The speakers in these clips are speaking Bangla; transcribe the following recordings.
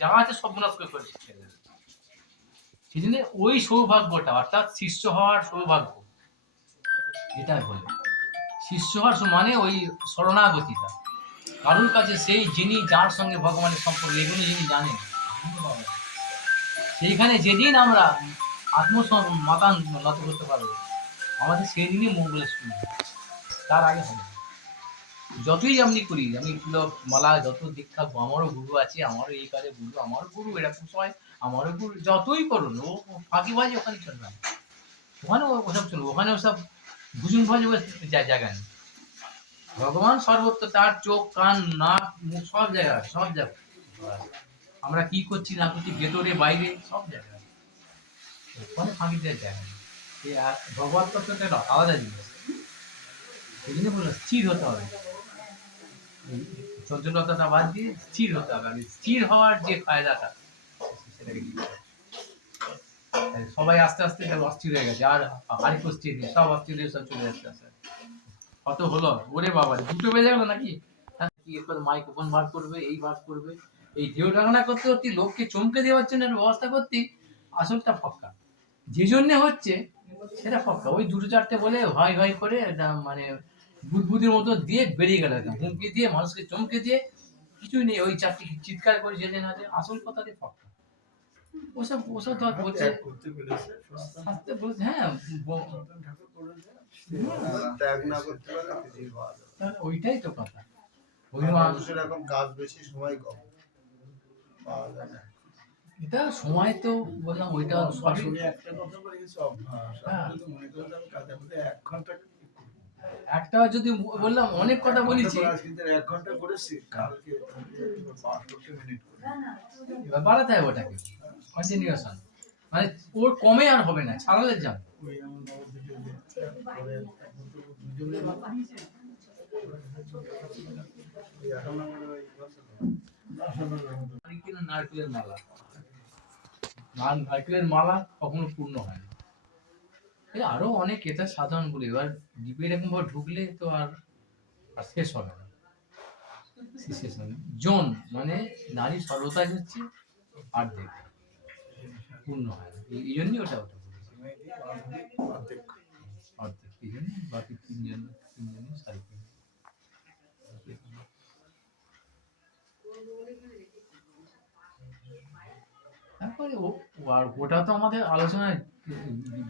যা আছে সব বিনাশ করে ফেলছে। সেই জন্য ওই সৌভাগ্যটা অর্থাৎ শিষ্য হওয়ার সৌভাগ্য, এটা বলে শিষ্য হওয়ার মানে ওই শরণাগতিটা কারুর কাছে, সেই যিনি যার সঙ্গে ভগবানের সম্পর্ক এগুলো যিনি জানেন, সেইখানে যেদিন আমরা মাথা নত করতে পারবো আমাদের সেই দিনই মঙ্গলের শুরু, তার আগে হবে না। যতই আপনি করি, আমি মালা যত দীক্ষা, আমারও গুরু আছে, আমারও এই কাজে গুরু, আমারও গুরু এরকম সময়, আমারও গুরু, যতই করুন ও ফাঁকিবাজি ওখানে চলবে না, ওখানে ওসব চলবে, ওখানে ওসব ভুজুং ভাজু জায়গা নেই। ভগবান সর্বত্র, তার চোখ কান নাক মুখ সব জায়গায়, সব জায়গায় আমরা কি করছি না করছি, ভেতরে বাইরে সব জায়গায়, ওখানে ফাঁকি দেওয়ার জায়গা নেই। ভগবান তত্ত্বটা একটা আলাদা জিনিস, সেই জন্য বললো স্থির হতে হবে, চঞ্চলতাটা বাদ দিয়ে স্থির হতে হবে। আমি স্থির হওয়ার যে ফায়দাটা সেটাকে সবাই আস্তে আস্তে অস্থির হয়ে গেছে, আর স্থির নেই, সব অস্থির হয়ে সব চলে যাচ্ছে আস্তে আস্তে। কত হলো ওরে বাবা, দুটো বেজে গেল নাকি, কি এরপর মাইক্রোফোন বার করবে, এই বার করবে, এই ঢেউ টাঙানা করতে করতে লোককে চমকে দেওয়ার জন্য ব্যবস্থা করতে, আসলটা ফক্কা যে জন্য হচ্ছে সেটা ফক্কা, ওই দুটো চারটে বলে ভয় ভয় করে মানে বুদবুদের মতো দিয়ে বেরিয়ে গেল, হুমকি দিয়ে মানুষকে চমকে দিয়ে কিছুই নেই, ওই চারটি চিৎকার করে যেতে না যে আসল কথা দিয়ে ফক্কা, ওসব ওসব তো বলছে শাস্তে বলছে, হ্যাঁ ত্যাগ না করতে পারে, ওইটাই তো কথা। মানুষের এখন কাজ বেশি, সময় কম পাওয়া যায় না। এটা সময় তো বললাম, ওইটা সবই একটা কথা বলি, সব মনে করতে কাজের মধ্যে 1 ঘন্টা, একটা যদি বললাম অনেক কথা বলেছি, 1 ঘন্টা করেছি, কালকে 65 মিনিট এবার বাড়াতে হবে ওটাকে কন্টিনিউশন, মানে ওর কমে আর হবে না, ছাড়ালে যাবে। ওই এমন অবস্থা করে এখন তো দুজনে নারকেলের মালা, নারকেলের মালা কখনো পূর্ণ হয় না, আরো অনেক এটা সাধারণ বলি, এবার ডিপে এরকম ভাবে ঢুকলে তো আর শেষ হবে না, শেষ হবে না। জন মানে নারী সর্বতাই হচ্ছে অর্ধেক, পূর্ণ হয় না, এই জন্যই ওটা ওটা বলেছি অর্ধেক, এই জন্য বাকি তিনজনের শাড়ি কিনে। তারপরে ওটা তো আমাদের আলোচনার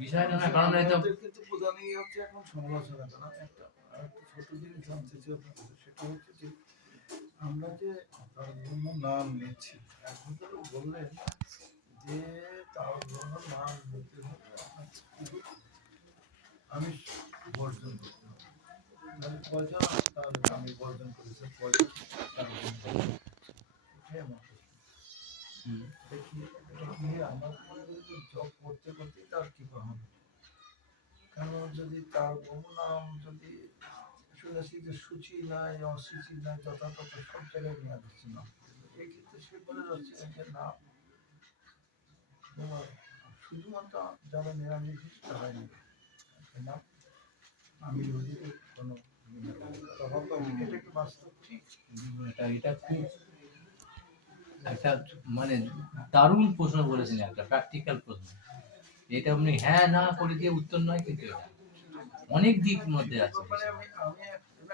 বিষয় না, কারণ এটা কিন্তু প্রধানই হচ্ছে এখন সমালোচনা করা। একটা ছোট জিনিস জানতে চাই, সেটা হচ্ছে যে আমরা যে তার জন্য নাম নিচ্ছি, এখন তো বললেন যে তার জন্য নাম নিতে হলে আমি বর্জন করতে হবে, তাহলে কয়জন তাহলে আমি বর্জন করেছি, কয়জন এটাই আমার দেখি আমার জব করতে করতে তার কি হবে, কারণ যদি তার বহু নাম যদি শুনেছি যে সূচি নাই, অসুচি নাই, যথাযথ সব জায়গায় নিয়ে দিচ্ছি না, এই ক্ষেত্রে সে বলে যাচ্ছে যে না, শুধুমাত্র যারা নিরামিষ হয়নি না, আমি কোনো এটা কি বাস্তব? ঠিক, এটা খুব একটা মানে দারুণ প্রশ্ন বলেছেন, একটা প্র্যাকটিক্যাল প্রশ্ন, এটা আপনি হ্যাঁ না করে দিয়ে উত্তর নয়, কিন্তু অনেক দিক মধ্যে আছে। আমি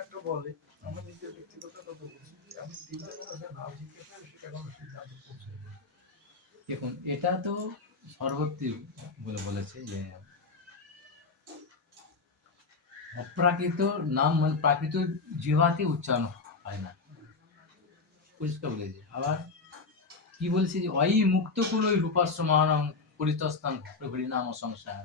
একটা বলি, আমার নিজের ব্যক্তিগত কথা বলছি, আমি তিনজনের নাম জিজ্ঞাসা সেটা কোনো সিদ্ধান্ত পৌঁছে, দেখুন এটা তো সর্বত্র বলেছে যে অপ্রাকৃত নাম মানে প্রাকৃত জিহ্বাতে উচ্চারণ হয় না, পরিষ্কার বলেছে। আবার কি বলছে যে অই মুক্ত কুলই রূপাশ্রমানং পরিতস্তাং হরি নাম সংশয়,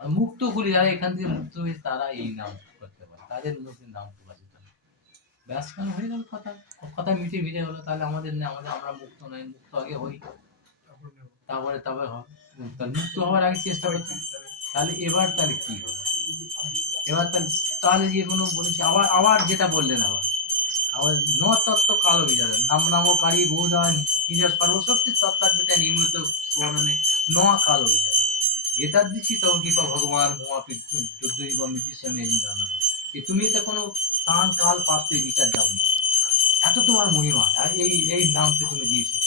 আমি মুক্ত কুলি যারা এখান থেকে মুক্ত হয়ে তারা এই নাম করতে পারে, তাদের মুখে নাম প্রকাশিত হয়, ব্যাস কেন হয়ে গেল, কথা কথা মিটে মিটে হলো। তাহলে আমাদের না, আমরা মুক্ত নয়, মুক্ত আগে হই, তারপরে হয়, তাহলে মুক্ত হওয়ার আগে চেষ্টা করছি। তাহলে এবার তাহলে কি হবে, এবার তাহলে যে কোনো বলেছি, আবার আবার যেটা বললেন, আবার আবার ন তত্ত্ব কালো বিচার নাম নামকারী বহুধা নিজের সর্বশক্তি তত্ত্বার যেটা নিয়মিত স্মরণে ন কালো বিচার এটার দিচ্ছি তবে কৃপা ভগবান তুমি এতে কোনো কান কাল পাত্রে বিচার দাওনি, এত তোমার মহিমা, আর এই এই নামকে তুমি দিয়েছো,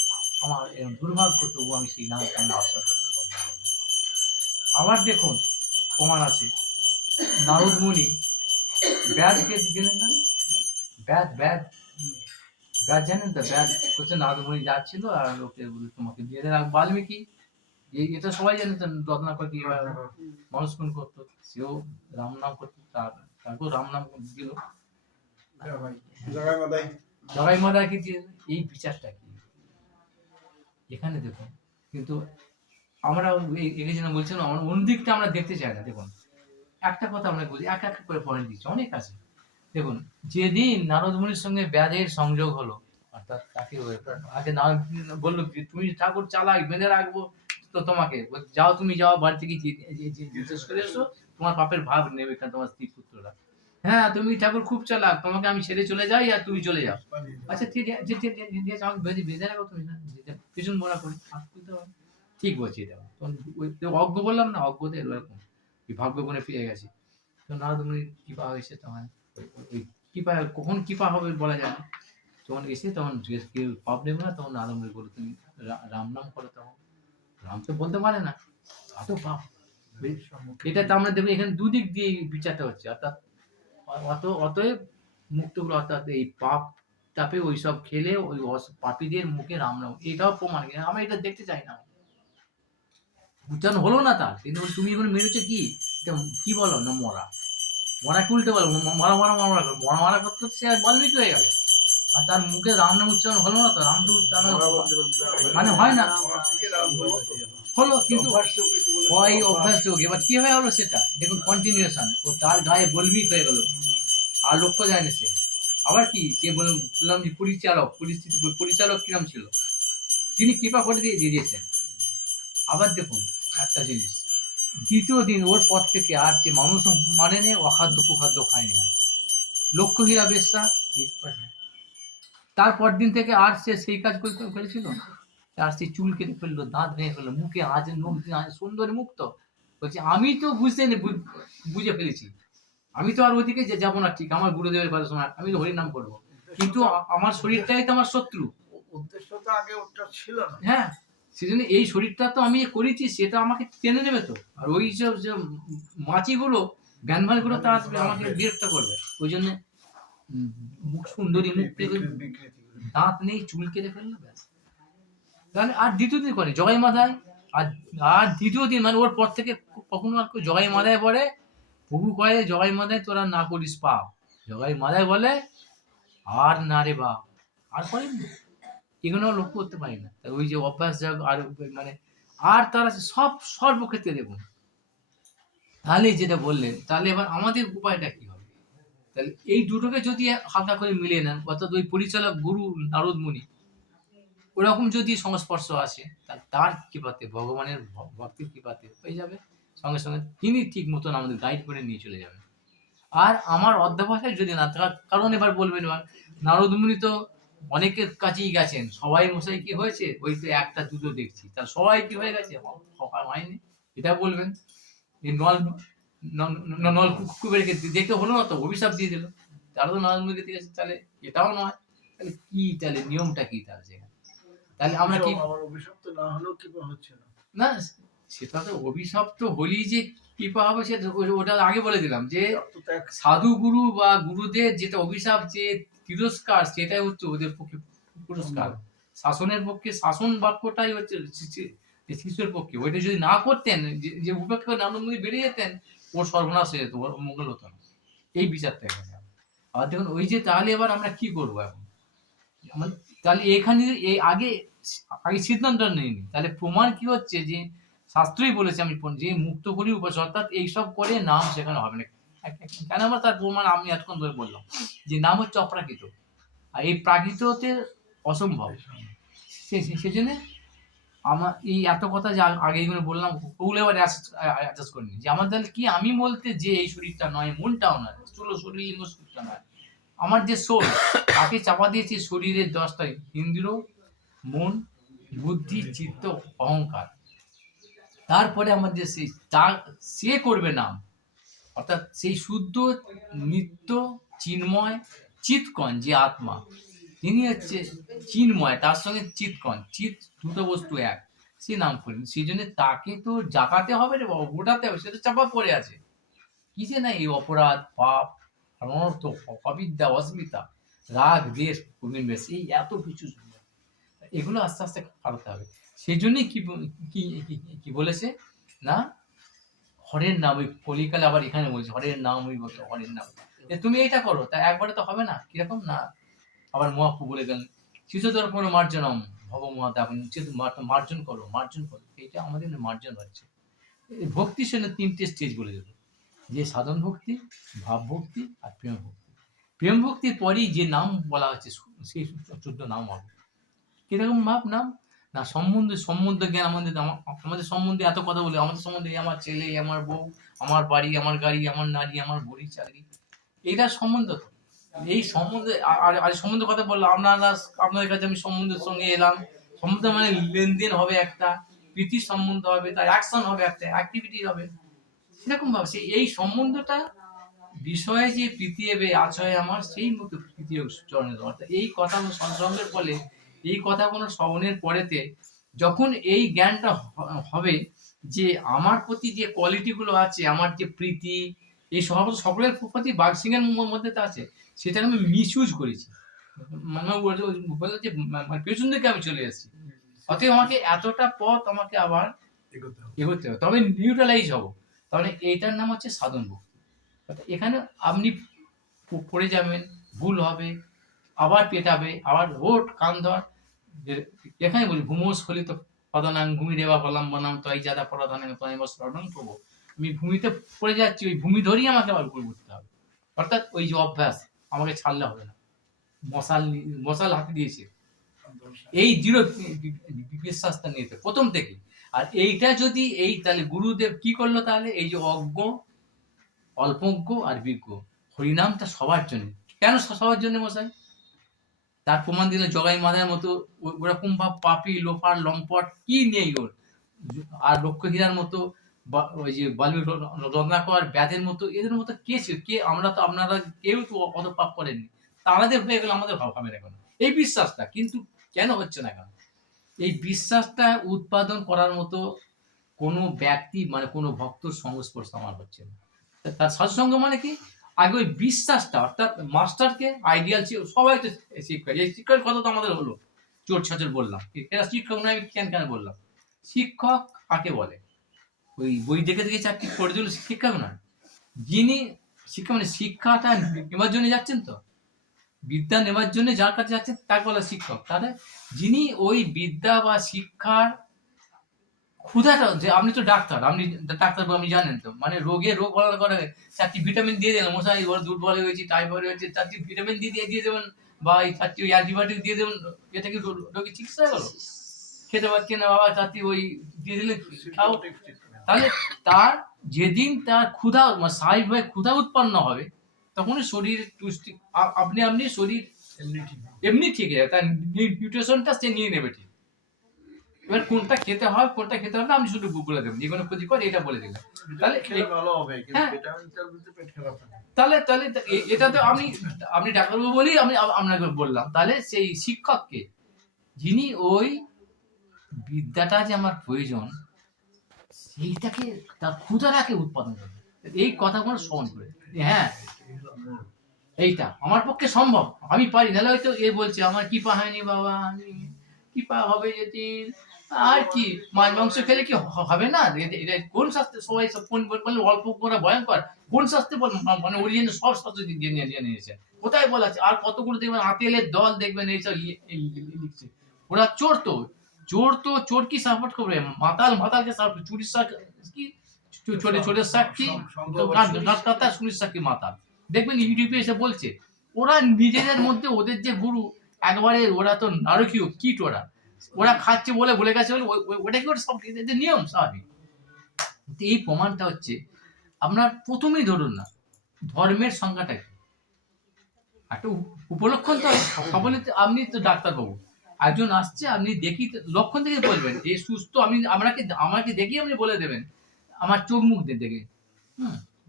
আমার এরকম দুর্ভাগ্য, তবু আমি সেই নামকে আমি আশ্রয় করতে পারবো না। আবার দেখুন প্রমাণ আছে, নারদ মুনি ব্যাধকে গেলেন না, ব্যাধ ব্যাধ ব্যাধ জানেন তো, ব্যাধ করছে নারদ মুনি যাচ্ছিল আর লোকে বলে তোমাকে বেঁধে রাখ, বাল্মীকি এটা সবাই জানে তো, রত্নাকর কি মানুষ খুন করতো, সেও রাম নাম করতো, তারপর রাম নাম দিল জগাই মাদা কি দিয়ে, এই বিচারটা কি এখানে দেখুন। কিন্তু আমরা এই জন্য বলছি না, আমরা অন্যদিকটা আমরা দেখতে চাই না। দেখুন একটা কথা আমরা বলি, এক এক করে পয়েন্ট দিচ্ছি, অনেক আছে। দেখুন যেদিন নারদ মুনির সঙ্গে ব্যাধের সংযোগ হলো, অর্থাৎ তাকে আগে নারদ বললো যে তুমি ঠাকুর চালাক, বেঁধে রাখবো তো তোমাকে, যাও তুমি যাও বাড়ি থেকে জিজ্ঞেস করে এসো, তোমার পাপের ভাব নেবে কেন তোমার স্ত্রী পুত্ররা। হ্যাঁ তুমি ঠাকুর খুব চালাক, তোমাকে আমি ছেড়ে চলে যাই আর তুমি চলে যাও। আচ্ছা ঠিক আছে, আমাকে বেঁধে রাখো তুমি, না পিছন মোড়া করি, ঠিক বলছি এটা। অজ্ঞ বললাম না, অজ্ঞতে এরকম ভাগ্য গুণে ফিরে গেছে। তো নারদ মুনির কৃপা হয়েছে, তখন ওই কৃপা কখন কৃপা হবে বলা যায় না, যখন এসে তখন কেউ পাপ নেবে না, তখন নারদ মুনি বলে তুমি রাম নাম করো, তখন রাম তো বলতে পারে না, এত পাপ। এটা তো আমরা দেখবো এখানে দুদিক দিয়ে বিচারটা হচ্ছে, অর্থাৎ অতএব মুক্তগুলো, অর্থাৎ এই পাপ তাপে ওইসব খেলে ওই পাপীদের মুখে রাম নাম, এটাও প্রমাণ। আমরা এটা দেখতে চাই না, উচ্চারণ হলো না তার, কিন্তু তুমি এখন মেরেছো কি, কি বলো না, মরা মরা কি উল্টে বলো, মরা মরা মরা মরা মরা করতে সে আর বাল্মীকি হয়ে গেল, আর তার মুখে রাম নাম উচ্চারণ হলো না তো, রাম তো মানে হয় না, হলো কিন্তু ওই অভ্যাস যোগ। এবার কিভাবে হলো সেটা দেখুন, কন্টিনিউশন, ও তার গায়ে বলমিক হয়ে গেল, আর লক্ষ্য যায় না সে। আবার কি সে বললাম যে পরিচালক, পরিস্থিতি পরিচালক কিরম ছিল, তিনি কৃপা করে দিয়ে দিয়েছেন। আবার দেখুন একটা জিনিস, দ্বিতীয় দিন ওর পর থেকে আর সে মানুষ মানে নেই, অখাদ্য কুখাদ্য খায়নি আর, লক্ষ্যহীরা বেশ্যা। তারপর দিন থেকে আর সে সেই কাজ করেছিল, আর সে চুল কেটে ফেললো, দাঁত ভেঙে ফেললো, মুখে আজ সুন্দর মুখ, তো বলছে আমি তো বুঝে ফেলেছি, আমি তো আর ওদিকে যাবো না, ঠিক আমার গুরুদেবের কথা শোনা, আমি তো হরিনাম করবো, কিন্তু আমার শরীরটাই তো আমার শত্রু, উদ্দেশ্য তো আগে ওটা ছিল না। হ্যাঁ সেজন্য এই শরীরটা তো আমি করেছি, সেটা আমাকে টেনে নেবে তো, আর ওই সব যে মাছিগুলো জ্ঞানভান গুলো তো আসবে আমাকে বিরক্ত করবে, ওই জন্য মুখ সুন্দরী, মুখ দাঁত নেই, চুল কেটে ফেললো, ব্যাস। তাহলে আর দ্বিতীয় দিন করে জগাই মাথায়, আর আর দ্বিতীয় দিন মানে ওর পর থেকে কখনো আর জগাই মাথায় পড়ে, প্রভু কয়ে জগাই মাথায় তোরা না করিস পাপ, জগাই মাথায় বলে আর না রে বাপ, আর করেন এগুলো লক্ষ্য করতে পারি না, ওই যে অভ্যাস যাক, আর মানে আর তারা সব সর্বক্ষেত্রে দেখুন। তাহলে যেটা বললেন, তাহলে এবার আমাদের উপায়টা কি হবে, তাহলে এই দুটোকে যদি হালকা করে মিলিয়ে নেন, অর্থাৎ ওই পরিচালক গুরু নারদ মুনি ওরকম যদি সংস্পর্শ আসে, তার কৃপাতে, ভগবানের ভক্তির কৃপাতে হয়ে যাবে, সঙ্গে সঙ্গে তিনি ঠিক মতন আমাদের গাইড করে নিয়ে চলে যাবেন। আর আমার অধ্যবসায় যদি না থাকার কারণ, এবার বলবেন এবার নারদ মুনি তো অনেকের কাছেই গেছেন, সবাই মশাই কি হয়েছে, ওই তো একটা দুটো দেখছি, তার সবাই কি হয়ে গেছে, হয়নি, এটা বলবেন। এই নল কুকুরকে দেখে হলো না তো, অভিশাপ দিয়ে দিল, তারা তো নারদ মুনিকে দেখেছে, তাহলে এটাও নয়, তাহলে কি, তাহলে নিয়মটা কি তার সেখানে, তাহলে আমরা কি, আমার অভিশপ্ত না হলেও কৃপা হচ্ছে না, না সেটা তো অভিশপ্ত হলেই যে কৃপা হবে, সেটা ওটা আগে বলে দিলাম, যে সাধু গুরু বা গুরুদের যেটা অভিশাপ, যে তিরস্কার, সেটাই হচ্ছে ওদের পক্ষে পুরস্কার, শাসনের পক্ষে শাসন বাক্যটাই হচ্ছে শিশুর পক্ষে, ওইটা যদি না করতেন, যে উপেক্ষা নানন্দী বেড়ে যেতেন, ওর সর্বনাশ হয়ে যেত, ওর মঙ্গল হতো না, এই বিচারটা এখানে। আর দেখুন ওই যে, তাহলে এবার আমরা কি করবো এখন, তাহলে এখানে এই আগে আগে সিদ্ধান্ত নেয়নি, তাহলে প্রমাণ কি হচ্ছে, যে শাস্ত্রই বলেছে, আমি যে মুক্ত করি উপাস, অর্থাৎ এইসব করে নাম শেখানো হবে না, কেন আমরা তার প্রমাণ আমি এতক্ষণ ধরে বললাম, যে নাম হচ্ছে অপ্রাকৃত, আর এই প্রাকৃততে অসম্ভব, সেজন্য আমার এই এত কথা যে আগে এইগুলো বললাম, ওগুলো এবার অ্যাডজাস্ট করিনি, যে আমার তাহলে কি, আমি বলতে যে এই শরীরটা নয়, মনটাও নয়, শরীর লিঙ্গ শরীরটা নয়, আমার যে সোল, তাকে চাপা দিয়েছি শরীরের 10টা ইন্দ্রিয়, মন, বুদ্ধি, চিত্ত, অহংকার, তারপরে আমাদের সেই সে করবে নাম, অর্থাৎ সেই শুদ্ধ নিত্য চিন্ময় চিৎকণ যে আত্মা, তিনি হচ্ছে চিন্ময়, তার সঙ্গে চিৎকণ, চিৎ দুটো বস্তু এক, সে নাম করেন। সেই জন্য তাকে তো জাগাতে হবে রে বাবা, গোটাতে হবে, সে তো চাপা পড়ে আছে। কিসে না এই অপরাধ, পাপ, অনর্থ, অবিদ্যা, অস্মিতা, রাগ, দেশ, অভিনিবেশ, এই এত কিছু, এগুলো আস্তে আস্তে কাটাতে হবে। সেই জন্যই কি বলেছে না, হরের নাম, ওই কলিকালে আবার এখানে বলছে হরের নাম, ওই বলতো হরের নাম, তুমি এইটা করো, তা একবারে তো হবে না, কিরকম না। আবার মহাপ্রভু বলে গেলেন শিশুদের কোনো মার্জনম ভব মহাতে, আপনি মার্জন করো, মার্জন করো, এইটা আমাদের মার্জন হচ্ছে। এই ভক্তির সঙ্গে তিনটে স্টেজ বলে দিল, যে সাধন ভক্তি, ভাব ভক্তি আর প্রেম ভক্তি। প্রেম ভক্তির পরেই যে নাম বলা হচ্ছে সেই 14 নাম হবে। কিরকম ভাব নাম না, সম্বন্ধ জ্ঞান, আমাদের সম্বন্ধে এত কথা বলে, আমাদের সম্বন্ধে আমার ছেলে, আমার বউ, আমার বাড়ি, আমার গাড়ি, আমার নারী, আমার বুড়ি, চাকরি, এইটার সম্বন্ধ তো। এই সম্বন্ধে আর সম্বন্ধে কথা বললাম, আপনাদের কাছে আমি সম্বন্ধের সঙ্গে এলাম। সম্বন্ধ মানে লেনদেন হবে একটা, প্রীতির সম্বন্ধ হবে, তার অ্যাকশন হবে, একটা অ্যাক্টিভিটি হবে। সেরকম ভাবে এই সম্বন্ধটা বিষয়ে যে প্রীতি এবে আছয় আমার, সেই মতো প্রীতি চরণে দেওয়া। এই কথাগুলো সংসর্গের ফলে, এই কথাগুলো শ্রবণের পরেতে যখন এই জ্ঞানটা হবে যে আমার প্রতি যে কোয়ালিটি গুলো আছে, আমার যে প্রীতি, এই সকলের প্রতি বাঘ সিংহের মধ্যে তো আছে, সেটাকে আমি মিসইউজ করেছি, মানে বললো যে পেছন দিকে আমি চলে এসেছি, অতএব আমাকে এতটা পথ আমাকে আবার এগোতে হবে, তবে নিউট্রালাইজ হবো। তাহলে এইটার নাম হচ্ছে সাধন ভক্তি। এখানে আপনি পড়ে যাবেন, ভুল হবে, আবার পেটাবে, আবার ভোট কান ধর, এখানে বলি ভূমস্খলিত পদানাং ভূমি রেবা বলম্বনাম তয় যাদা পরাধানাং তয় স্মরণং করবো। আমি ভূমিতে পড়ে যাচ্ছি, ওই ভূমি ধরেই আমাকে আবার উপরে উঠতে হবে। অর্থাৎ ওই যে অভ্যাস, আমাকে ছাড়লে হবে না। মশাল হাতে দিয়েছে, এই দৃঢ় বিশ্বাসটা নিতে প্রথম থেকে। আর এইটা যদি তাহলে গুরুদেব কি করলো, তাহলে এই যে অজ্ঞ, অল্পজ্ঞ আর বিজ্ঞ, হরিনামটা সবার জন্য। কেন সবার জন্য মশাই? তার প্রমাণ দিলে জগাই মাদার মতো ওরকম ভাব পাপি, লোফার, লম্পট কি নেই ওর। আর লক্ষ্য হীরার মতো, ওই যে বালু রত্নাকর, ব্যাধের মতো, এদের মতো কে ছিল? কে? আমরা তো, আপনারা কেউ তো অত পাপ করেননি, তাদের হয়ে গেলে আমাদের ভাব হবে না কেন? এই বিশ্বাসটা কিন্তু কেন হচ্ছে না কেন? এই বিশ্বাসটা উৎপাদন করার মতো কোনো ব্যক্তি, মানে কোনো ভক্তর সংস্পর্শ আমার হচ্ছে না। তার সৎসঙ্গ মানে কি? আগে ওই বিশ্বাসটা, অর্থাৎ মাস্টারকে আইডিয়াল ছিল, সবাই তো শিক্ষক, এই শিক্ষকের কথা তো আমাদের হলো, চোর ছাচর বললাম, এরা শিক্ষক নয়, আমি কেন বললাম। শিক্ষক কাকে বলে? ওই বই দেখে দেখে চাকরি করে দিল শিক্ষক নয়। যিনি শিক্ষা, মানে শিক্ষাটা নেওয়ার জন্য যাচ্ছেন, তো বিদ্যা নেওয়ার জন্য যার কাছে যাচ্ছেন তাকে বলা শিক্ষক। তাহলে যিনি ওই বিদ্যা বা শিক্ষার ক্ষুধাটা, যে আপনি তো ডাক্তার, আপনি জানেন তো, মানে রোগ বলার করে 4টি ভিটামিন দিয়ে দিলেন, মশাই বড় দুর্বল হয়েছে, টাইফয়েড হয়েছে, 4টি ভিটামিন দিয়ে দেবেন, বা এই 4টি অ্যান্টিবায়োটিক দিয়ে দেবেন, এটা কি রোগী চিকিৎসা হয়ে গেল? খেতে পারছে না বাবা, 4টি ওই দিয়ে দিলে খাও। তাহলে তার যেদিন তার ক্ষুধা, মানে স্বাভাবিকভাবে ক্ষুধা উৎপন্ন হবে, তখনই শরীর তুষ্টি, আপনি শরীর এমনি ঠিক আছে, তার নিউট্রিশনটা সে নিয়ে নেবে ঠিক। এবার কোনটা খেতে হয়, কোনটা খেতে হবে না, আপনি শুধু বলে দেবেন, যে কোনো ক্ষতি করে এটা বলে দিলেন, তাহলে ভালো হবে। হ্যাঁ, পেট খারাপ হবে। তাহলে এটা তো আপনি ডাক্তারবাবু বলেই আমি আপনাকে বললাম। তাহলে সেই শিক্ষককে, যিনি ওই বিদ্যাটা যে আমার প্রয়োজন, সেইটাকে, তার ক্ষুধাটাকে উৎপাদন করবে, এই কথাগুলো স্মরণ করে, হ্যাঁ এইটা আমার পক্ষে সম্ভব, আমি পারি, নাহলে হয়তো এ বলছে আমার কৃপা হয়নি বাবা, আমি কৃপা হবে যদি, আর কি মাছ মাংস খেলে কি হবে না? এটা কোন শাস্ত্রে সবাই সব কোন বললে অল্প করে ভয়ঙ্কর, কোন শাস্ত্রে মানে অরিজিনাল সব শাস্ত্র জেনে নিয়েছে, কোথায় বলা আছে? আর কতগুলো দেখবেন আতেলের দল, দেখবেন এইসব লিখছে, ওরা চোর কি সাপোর্ট করবে? মাতালকে সাপোর্ট, চুরির কি চোরের সাক্ষী, চুরির সাক্ষী মাতাল। দেখবেন ইউটিউবে এসে বলছে, ওরা নিজেদের মধ্যে ওদের যে গুরু, একবারে ওরা তো নারকীয় কীট, ওরা খাচ্ছে বলে গেছে বলে ওটা কি সব নিয়ম স্বাভাবিক। এই প্রমাণটা হচ্ছে, আপনার প্রথমেই ধরুন না, ধর্মের সংজ্ঞাটা কি? একটা উপলক্ষণ তো সকলে, আপনি তো ডাক্তারবাবু, একজন আসছে, আপনি দেখি লক্ষণ থেকে বলবেন যে সুস্থ, আমাকে দেখি আপনি বলে দেবেন, আমার চোখ মুখ দেখে।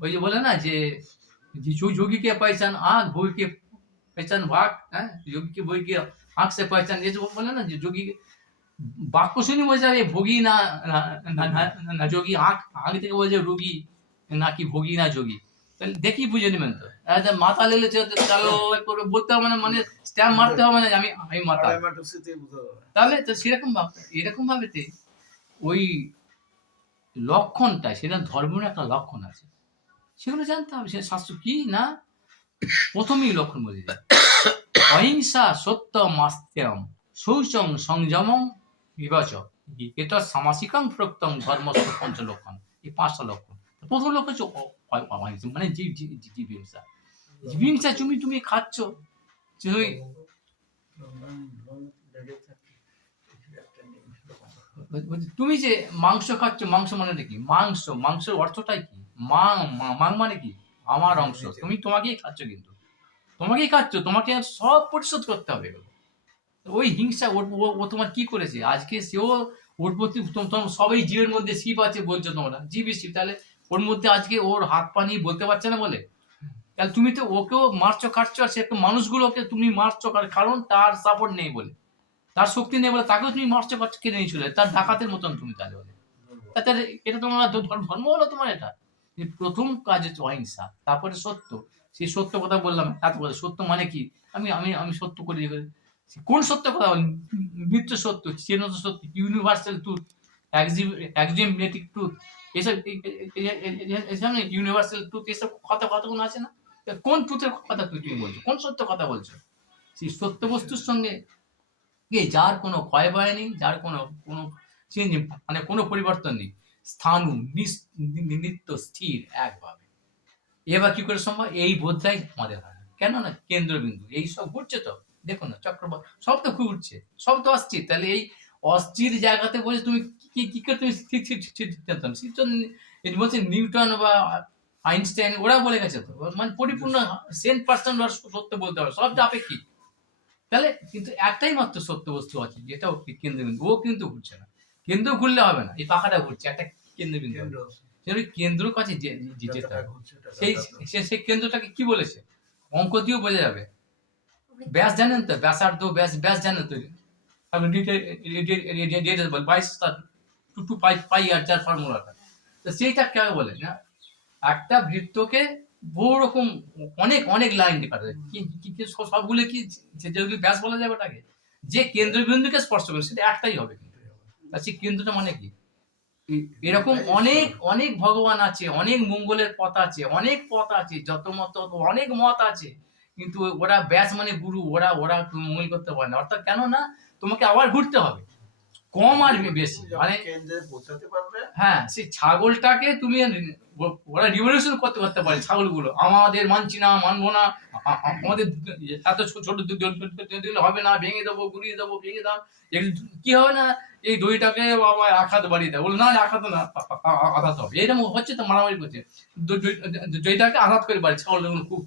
ওই যে বলে না যে যোগীকে পয়চান আঁখ, ভোগীকে पहचान भाग है योगी की वही की आंख से पहचान, ये जो बोला ना जोगी বাক্য শুনি বোঝা যায় ভোগী না না না না না যোগী, আগে থেকে বোঝে রোগী নাকি ভোগী না যোগী, তাহলে দেখি বুঝে নেবেন তো। মাথা লেলে চালো করে বলতে হবে না, মানে স্ট্যাম্প মারতে হবে না যে আমি মাথা, তাহলে তো সেরকম এরকম ভাবেতে ওই লক্ষণটা সেটা ধর্মের একটা লক্ষণ আছে, সেগুলো জানতে হবে। সে শাস্ত্র কি না প্রথমেই লক্ষণ বলে যায় অহিংসা সত্যম আস্তেয়ম শৌচম সংযমম বিবাচ এটা সামাসিকং প্রক্তম ধর্মস্ব পঞ্চলক্ষণ, এই 5টা লক্ষণ। প্রথম লক্ষণ হচ্ছে অহিংসা, মানে জীবহিংসা। জীবহিংসা তুমি খাচ্ছ, তুমি তুমি যে মাংস খাচ্ছ, মাংস মানে কি? মাংসের অর্থটাই কি? মাং মানে কি? আমার অংশ, তুমি তোমাকেই খাচ্ছ, কিন্তু তোমাকেই খাচ্ছ, তোমাকে সব পরিশোধ করতে হবে। ওই হিংসা ও তোমার কি করেছে আজকে, সেও ওর প্রতি সবাই জীবের মধ্যে শিব আছে বলছো তোমরা, জীবই শিব, তাহলে ওর মধ্যে আজকে ওর হাত পা নিয়ে বলতে পারছে না বলে, তাহলে তুমি তো ওকেও মারছো খাচ্ছ, আর সে মানুষগুলোকে তুমি মারছো, কারণ তার সাপোর্ট নেই বলে, তার শক্তি নেই বলে তাকেও তুমি মারছো খাচ্ছ, কিনে নিয়ে চলে তার ডাকাতের মতন তুমি, তাহলে বলে তাহলে এটা তোমার ধর্ম হলো তোমার? এটা প্রথম কাজ হচ্ছে অহিংসা, তারপরে সত্য। সেই সত্য কথা বললাম, তারপরে সত্য মানে কি? আমি আমি আমি সত্য করি, কোন সত্য কথা বলি? নিত্য সত্য, চেনত সত্য, ইউনিভার্সাল ট্রুথ, এক্সিমেটিক ট্রুথ, এসব ইউনিভার্সাল ট্রুথ, এসব কতগুলো আছে না? কোন ট্রুথের কথা তুমি বলছো? কোন সত্য কথা বলছো? সেই সত্য বস্তুর সঙ্গে যার কোনো ক্ষয় বয় নেই, যার কোনো কোনো চেঞ্জ, মানে কোনো পরিবর্তন নেই, স্থানু নিত্য স্থির একভাবে, এবার কি করে সম্ভব? এই বোধটাই আমাদের হয় না, কেন না কেন্দ্রবিন্দু এই সব ঘুরছে তো, দেখো না চক্রবাত সব তো ঘুরছে, সব তো অস্থির, তাহলে এই অস্থির জায়গাতে বসে তুমি কি করে তুমি বলছে নিউটন বা আইনস্টাইন ওরা বলে গেছে তো, মানে পরিপূর্ণ 100% সত্য বলতে হবে, সব আপেক্ষিক। তাহলে কিন্তু একটাই মাত্র সত্য বস্তু আছে, যেটা কেন্দ্রবিন্দু, ও কিন্তু ঘুরছে না, কেন্দ্র ঘুরলে হবে না, এই পাখাটা ঘুরছে, একটা কেন্দ্রবিন্দু, কেন্দ্র কাছে যেটা সেই কেন্দ্রটাকে কি বলেছে, অঙ্ক দিয়েও বোঝা যাবে। ব্যাস জানেন তো, ব্যাসার্ধ ব্যাস জানেন তো, পাই আর যার ফর্মুলাটা, তো সেইটা কেন বলে না, একটা বৃত্তকে বহু রকম অনেক অনেক লাইন কাটা যায়, সবগুলো কি যেগুলো ব্যাস বলা যাবে ওটাকে, যে কেন্দ্রবিন্দুকে স্পর্শ করে সেটা একটাই হবে, কিন্তু সেই কেন্দ্রটা মানে কি? এরকম অনেক অনেক ভগবান আছে, অনেক মঙ্গলের পথ আছে, অনেক পথ আছে, যত মত অনেক মত আছে, কিন্তু ওরা ব্যাস মানে গুরু, ওরা ওরা মঙ্গল করতে পারে না, অর্থাৎ কেন না তোমাকে আবার ঘুরতে হবে, কম আর বেশি, মানে হ্যাঁ, সেই ছাগলটাকে তুমি ওরা রিভলিউশন করতে পারে, ছাগলগুলো আমাদের মানছি না, মানবো না, আমাদের এত ছোট দিলে হবে না, ভেঙে দেবো, গুড়িয়ে দেবো, ভেঙে দাও, কি হবে না, এই দইটাকে বাবা আঘাত বাড়িয়ে দেয়, বলে না আঘাত না, আঘাত হবে, এরকম হচ্ছে তো, মারামারি করছে, দইটাকে আঘাত করে বাড়ি, ছাগলগুলো খুব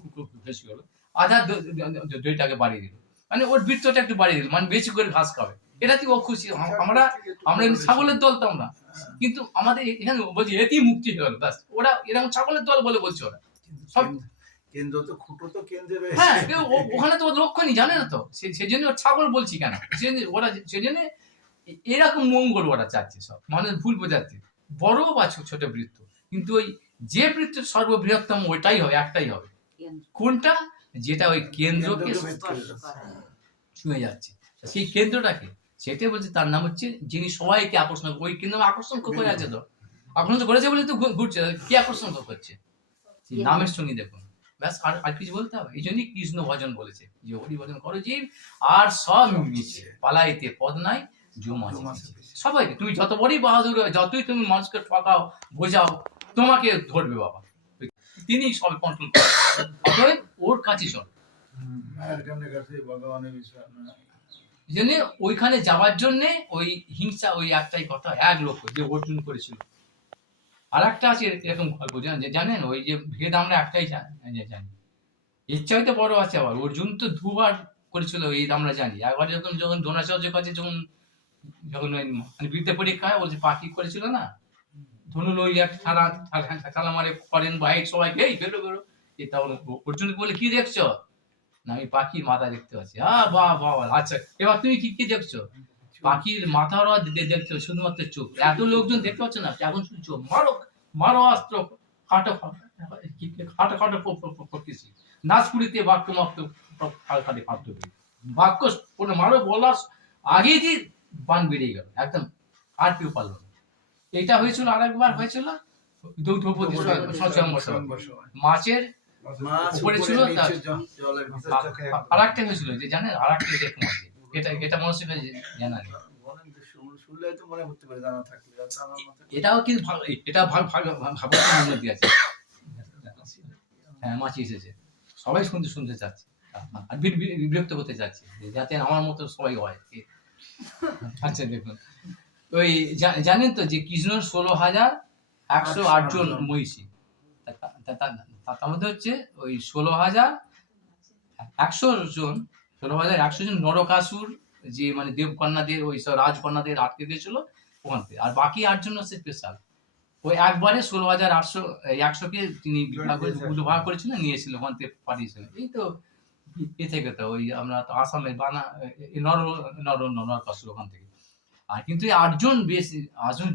বেশি হলো, আঘাত দইটাকে বাড়িয়ে দিল, মানে ওর বৃত্তটা একটু বাড়িয়ে দিল, মানে বেশি করে ঘাস খাবে, এটাতে ও খুশি। আমরা ছাগলের দল তো আমরা, কিন্তু আমাদের এখানে বলছি এটি মুক্তি হয়ে গেল, ব্যাস, ওরা এরকম ছাগলের দল বলে বলছে ওরা সব, কেন্দ্র তো খুঁটো তো কেন্দ্রে, হ্যাঁ ওখানে তো লক্ষণই জানে না তো, সেজন্য ছাগল বলছি কেন, ওরা সেজন্য এরকম মঙ্গল ওরা চাচ্ছে, সব মানুষ ভুল বোঝাচ্ছে, বড় বা ছোট বৃত্ত, কিন্তু ওই যে বৃত্ত সর্ববৃহত্তম ওইটাই হবে, একটাই হবে, কোনটা? যেটা ওই কেন্দ্রকে ছুঁয়ে যাচ্ছে, সেই কেন্দ্রটাকে, সেটাই বলছে, তার নাম হচ্ছে যিনি সবাইকে আকর্ষণ, ওই কেন্দ্র আকর্ষণ করে আছে তো, আকর্ষণ করেছে বলে তো ঘুরছে, কি আকর্ষণ করছে? সেই নামের সঙ্গে দেখুন, ব্যাস, আর কিছু বলতে হবে, এই জন্যই কৃষ্ণ ভজন বলেছে যে হরি ভজন করো জীব, আর সব মিছে পালাইতে পদ নাই সবাইকে, তুমি যত বড়ই বাহাদুর, যতই তুমি মানুষকে ঠকাও বোঝাও, তোমাকে ধরবে বাবা, তিনি সব কন্ট্রোল করে, ওর কাছে সব, এই জন্য ওইখানে যাওয়ার জন্য ওই হিংসা, ওই একটাই কথা, এক লক্ষ্য যে অর্জুন করেছিল। আর একটা আছে এরকম গল্প, জানেন, ওই যে ভেদ আমরা একটাই জানি, ইচ্ছা হয়তো বড় আছে, আবার অর্জুন তো 2বার করেছিল, এই আমরা জানি, একবার যখন দ্রোণাচার্যের কাছে যখন মানে বিদ্যা পরীক্ষায় ও যে পাখি করেছিল না, ধনু ওই এক থালা মারে করেন বাইক সবাইকে, এই বেরো, এটা অর্জুন বলে কি দেখছো না আমি পাখির মাথা দেখতে পাচ্ছি। বাহ বাহ বাহ, আচ্ছা এবার তুমি কি কি দেখছো? পাখির মাথা ওরা দেখতে পাচ্ছে, শুধুমাত্র চোখ। এত লোকজন দেখতে পাচ্ছে না, এখন শুধু চোখ। মারো মারো অস্ত্র, খাটো খাটো খাটো করতেছি, নাচপুরিতে বাক্য মাপ্ত খালি ফাটতে বাক্য কোনো মারো বলার আগেই যে বান বেরিয়ে গেল একদম, আর কেউ পারলো না। এটা হয়েছিল, আরেকবার হয়েছিল দ্রৌপদী স্বয়ংবর সভায়। মাছের মাছ উপরে ছিল, উপরে তার নিচে জলের ভিতর চোখে আর একটা হয়েছিল যে জানেন, আর একটা এরকম আছে, এটা মনে হচ্ছে জানা নেই। বলেন তো, শুনলে তো মনে করতে পারে জানা থাকলে, আর জানার মতো এটাও কিন্তু ভালো, এটা ভাবার উন্নতি আছে। হ্যাঁ মাছি এসেছে, সবাই শুনতে চাচ্ছে, আর বিরক্ত করতে চাচ্ছে, যাতে আমার মতো সবাই হয়। আচ্ছা দেখুন, ওই জানেন তো যে কৃষ্ণর 16,108 জন মহিষী, তার মধ্যে হচ্ছে ওই 16,100 জন নরকাসুর, যে মানে দেবকন্যাদের ওই সব রাজকন্যাদের আটকে দিয়েছিল ওখান থেকে, আর বাকি 8 জন হচ্ছে স্পেশাল। ওই একবারে 16,100কে তিনি বিবাহ করেছিলেন, নিয়েছিল ওখান থেকে পাঠিয়েছিলেন। এই তো এ থেকে তো ওই আমরা তো আসামের বানা নরকাসুর ওখান থেকে। আর কিন্তু এই 8জন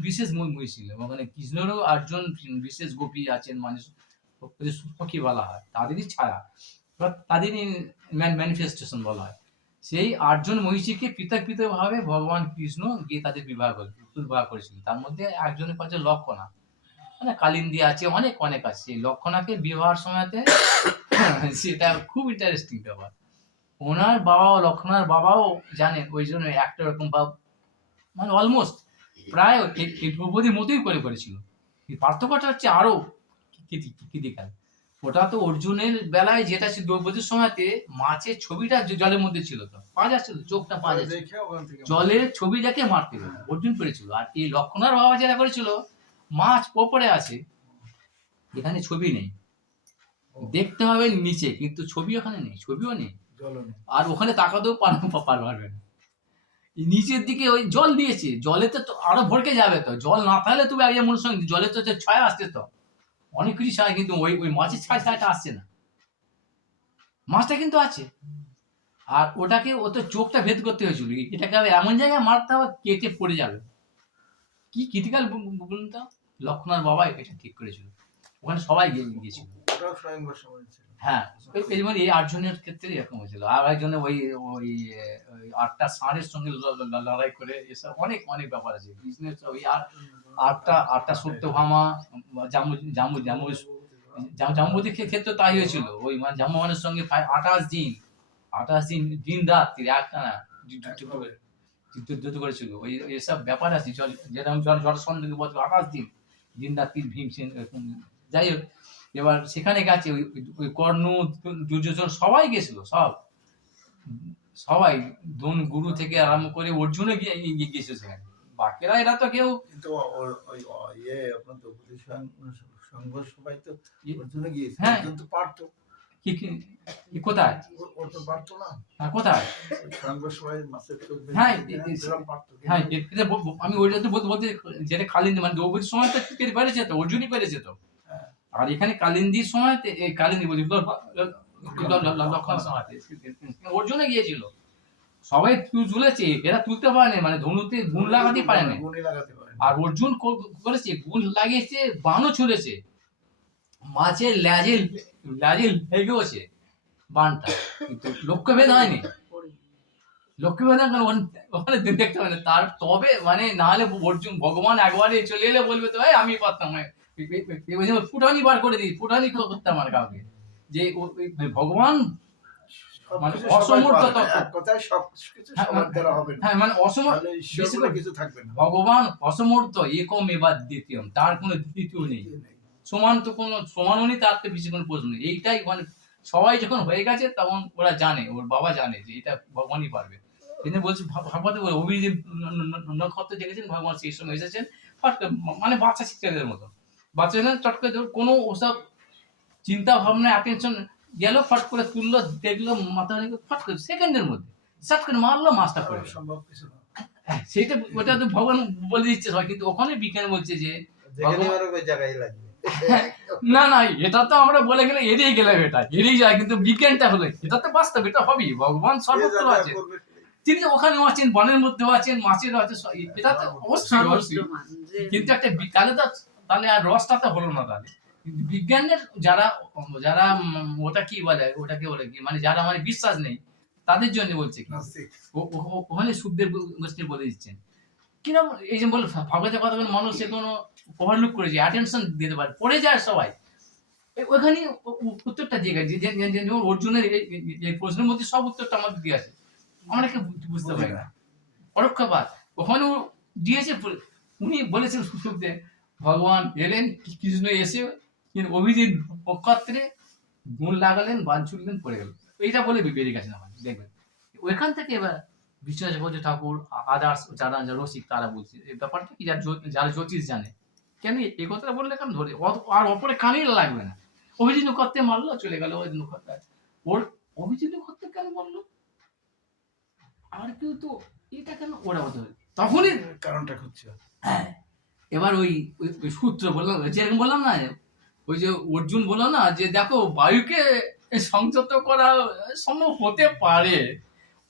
বিশেষ মহিষী ছিল, ওখানে কৃষ্ণেরও 8জন বিশেষ গোপী আছেন, মানে সখী বলা হয়, তাদেরই ছায়া বা তাদেরই ম্যানিফেস্টেশন বলা হয়। সেই 8জন মহিষীকে পৃথক পৃথক ভাবে ভগবান কৃষ্ণ গিয়ে তাদের বিবাহ করেছিলেন। তার মধ্যে একজনের কাছে লক্ষণা, মানে কালিন্দী আছে, অনেক অনেক আছে। এই লক্ষণাকে বিবাহের সময়তে সেটা খুব ইন্টারেস্টিং ব্যাপার। ওনার বাবাও, লক্ষণার বাবাও জানেন, ওই জন্য একটা রকম ভাব, মানে অলমোস্ট প্রায় এই দ্রৌপদীর মতোই করেছিল। পার্থক্যটা হচ্ছে আরো ক্রিটিক্যাল। ওটা তো অর্জুনের বেলায় যেটা ছিল, দ্রৌপদীর সময়তে মাছের ছবিটা জলের মধ্যে ছিল, তো পাওয়া যাচ্ছিল, চোখটা পাওয়া যাচ্ছে, জলের ছবি দেখে মারতে হবে, অর্জুন করেছিল। আর এই লক্ষণার বাবা যেটা করেছিল, মাছ ওপরে আছে, এখানে ছবি নেই, দেখতে হবে নিচে, কিন্তু ছবি ওখানে নেই, ছবিও নেই, আর ওখানে তাকাতেও পারবে না। নিচের দিকে ওই জল দিয়েছে, জলে তো আরো ভরকে যাবে, তো জল না থাকলে তুমি আগে মনে সঙ্গে জলে তো ছায়া আসছে, তো অনেক কিছু ছায়া, কিন্তু ওই মাছের ছায়াটা আসছে না, মাছটা কিন্তু আছে। আর ওটাকে ও তো চোখটা ভেদ করতে হয়েছিল, এটাকে এমন জায়গায় মারতে হবে কেটে পড়ে যাবে। কি ক্রিটিক্যাল বলুন তো, লক্ষণার বাবা এটা ঠিক করেছিল, ওখানে সবাই গিয়েছিল। হ্যাঁ, এই 8জনের ক্ষেত্রে এরকম হয়েছিল। আর একজনে ওই ওই 8টা ষাঁড়ের সঙ্গে লড়াই করে, এসব অনেক অনেক ব্যাপার আছে বিজনেস। ওই 8টা সত্যভামা, জাম্বুদের ক্ষেত্রে তাই হয়েছিল। ওই মানে জাম্বুয়ানের সঙ্গে 28 দিন দিন রাত একটানা যুদ্ধ করেছিল। ওই এসব ব্যাপার আছে, যেরকম জরাসন্ধকে বলছিল 28 দিন দিন রাত্রি ভীমসেন এরকম। যাই হোক, এবার সেখানে গেছে ওই কর্ণ, দুর্যোধন সবাই গেছিল, সবাই গুরু থেকে আরম্ভ করে অর্জুনে গিয়েছিল সেখানে। বাকিরা এরা তো কেউ, কিন্তু ওই ইয়ে আপনার দ্রৌপদী সংঘর্ষ সবাই তো অর্জুনে গিয়েছে, হ্যাঁ অর্জুন তো পারতো, কি কোথায়, ওর তো পারতো না, কোথায়, সংঘর্ষ সবাই মাছের চোখ হ্যাঁ পারতো। হ্যাঁ, আমি ওইটা তো বলতে, যেটা কালিন্দী মানে দ্রৌপদীর সময় তো পেরেছে, তো অর্জুনই পেরেছে তো। আর এখানে কালিন্দীর সময়, কালিন্দী বলি অর্জুনে গিয়েছিল, সবাই তুলেছে, এরা তুলতে পারেনি, মানে ধনুতে গুণ লাগাতে পারে না। আর অর্জুন করেছে, গুণ লাগিয়েছে, বানও ছুড়েছে, মাছের লেজে লেগেছে বানটা, কিন্তু লক্ষ্যভেদ হয়নি। লক্ষ্মীভেদ ওখানে দেখতে হবে না তার, তবে মানে না হলে অর্জুন ভগবান একবারে চলে এলে বলবে তো আমি পারতাম, ফুটানি বার করে দিই, ফুটানি করতাম আমার কাউকে, যে ভগবান মানে অসমর্থ, হ্যাঁ মানে অসমর্থ, ভগবান অসমর্থ, একম এবার দ্বিতীয়, তার কোনো দ্বিতীয় নেই, সমান তো কোনো সমানও নেই, তার তো বেশি কোনো প্রশ্ন নেই। এইটাই মানে সবাই যখন হয়ে গেছে, তখন ওরা জানে, ওর বাবা জানে যে এটা ভগবানই পারবে। তিনি বলছি ভাগবত অভিজিৎ নক্ষত্র দেখেছেন, ভগবান সেই সময় এসেছেন, মানে বাচ্চা শিক্ষাদের মতো, বাচ্চা চট করে কোনো ওসব চিন্তা ভাবনা অ্যাটেনশন গেল, ফট করে তুললো, দেখলো মাথা, ফট করে সেকেন্ডের মধ্যে চট করে মারলো, মাছটা পড়ে সম্ভব কিছু না। সেইটা ওটা তো ভগবান বলে দিচ্ছে সবাই, কিন্তু ওখানে বিজ্ঞান বলছে যে জায়গায় লাগবে, না না, এটা তো আমরা বলে গেলে এড়িয়ে গেলাম, এটা এড়িয়ে যায়, কিন্তু বিজ্ঞানটা হলো এটা তো বাস্তব, এটা হবেই, ভগবান সর্বত্র আছে, তিনি ওখানেও আছেন, বনের মধ্যেও আছেন, মাছেরও আছে, এটা তো অবশ্যই অবশ্যই। সর্বত্রমান যে কিন্তু একটা তাহলে তো, তাহলে আর রসটা তো হলো না তাহলে। কিন্তু বিজ্ঞানের যারা যারা ওটাকে বলে কি, মানে যারা মানে বিশ্বাস নেই তাদের জন্য বলছে কি, নাস্তিক। ওখানে সুখদেব গোস্বী বলে দিচ্ছেন কিরকম, এই যে বলে ভাগবতের কথা বলে মানুষ যে কোনো ওভারলুক করেছে, অ্যাটেনশন দিতে পারে, পড়ে যায় সবাই, ওখানে উত্তরটা দিয়ে গেছে, যেমন অর্জুনের এই প্রশ্নের মধ্যে সব উত্তরটা আমাদের দিয়ে আছে, আমরা কি বুঝতে পারি না, পরোক্ষবাদ ওখানেও দিয়েছে। উনি বলেছেন সুখদেব, ভগবান এলেন, কৃষ্ণ এসে অভিজিৎ নক্ষত্রে গুণ লাগালেন, বান ছুড়লেন, পড়ে গেল, এইটা বলে বেরিয়ে গেছেন আমার, দেখবেন ওইখান থেকে এবার বিশ্বাসগত ঠাকুর, আদার্স যারা রসিক তারা বলছে এই ব্যাপারটা কি, যারা জ্যোতিষ জানে, কেন এই কথাটা বললে কেন ধরে, আর অপরে কানেই লাগবে না, অভিজিৎ নক্ষত্রে মারলো, চলে গেল, ওই নক্ষত্র ওর অভিজিৎ নক্ষত্রে কেন মারলো, আর কেউ তো এটা কেন ওরা হতে হবে, তখনই কারণটা খুঁজছে। হ্যাঁ, এবার ওই ওই সূত্র বললাম, যেরকম বললাম না, ওই যে অর্জুন বললো না যে দেখো বায়ুকে সংযত করা সম্ভব হতে পারে,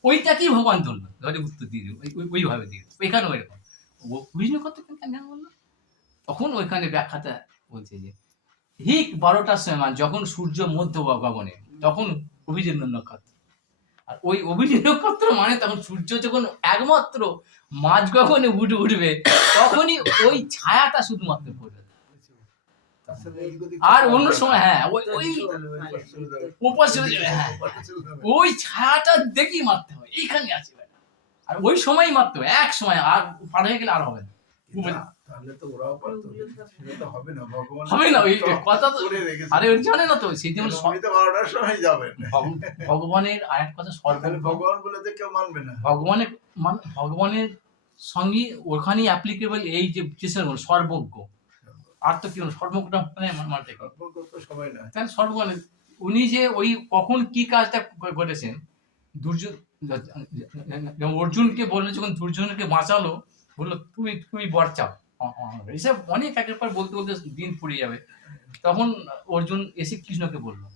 ওইটাকেই ভগবান ধরলো, ধরে উত্তর দিয়ে দিল, ওইভাবে দিয়ে ওইখানে ওইরকম বুঝলি কত কেন বললো, তখন ওইখানে ব্যাখ্যাটা বলছে যে ঠিক 12টার সময় যখন সূর্য মধ্য গগনে, তখন অভিজিৎ নক্ষত্র, আর ওই অভিজিৎ নক্ষত্র মানে তখন সূর্য যখন একমাত্র মাঝ গগনে উঠবে, তখনই ওই ছায়াটা শুধুমাত্র পড়বে, আর অন্য সময় হ্যাঁ ওই উপর চলে যাবে, হ্যাঁ ওই ছায়াটা দেখেই মারতে হবে, এইখানে আছে, আর ওই সময়ই মারতে হবে, এক সময়, আর পার হয়ে গেলে আর হবে না, তাহলে তো ওরাও পারতো, সেটা তো হবে না, ভগবান হবে না, ওই কথা তো, করে রেখেছে। আরে ওই জানে না তো, সেই জন্য আপনি তো 12টার সময় যাবেন, ভগবানের আরেক কথা, তাহলে ভগবান বলে তো কেউ মানবে না। ভগবানের সঙ্গে ওখানেই অ্যাপ্লিকেবল এই যে কৃষ্ণ সর্বজ্ঞ, আর তো কি সর্বজ্ঞটা মানে মানতে সর্বজ্ঞ তো সবাই না। তাহলে সর্বজ্ঞ, উনি যে ওই কখন কি কাজটা ঘটেছেন, অর্জুনকে বললো, যখন দুর্যোধনকে বাঁচালো, বললো তুমি তুমি বর চাও, এসব অনেক একের পর বলতে বলতে দিন ফুরিয়ে যাবে, তখন অর্জুন এসে কৃষ্ণকে বললো,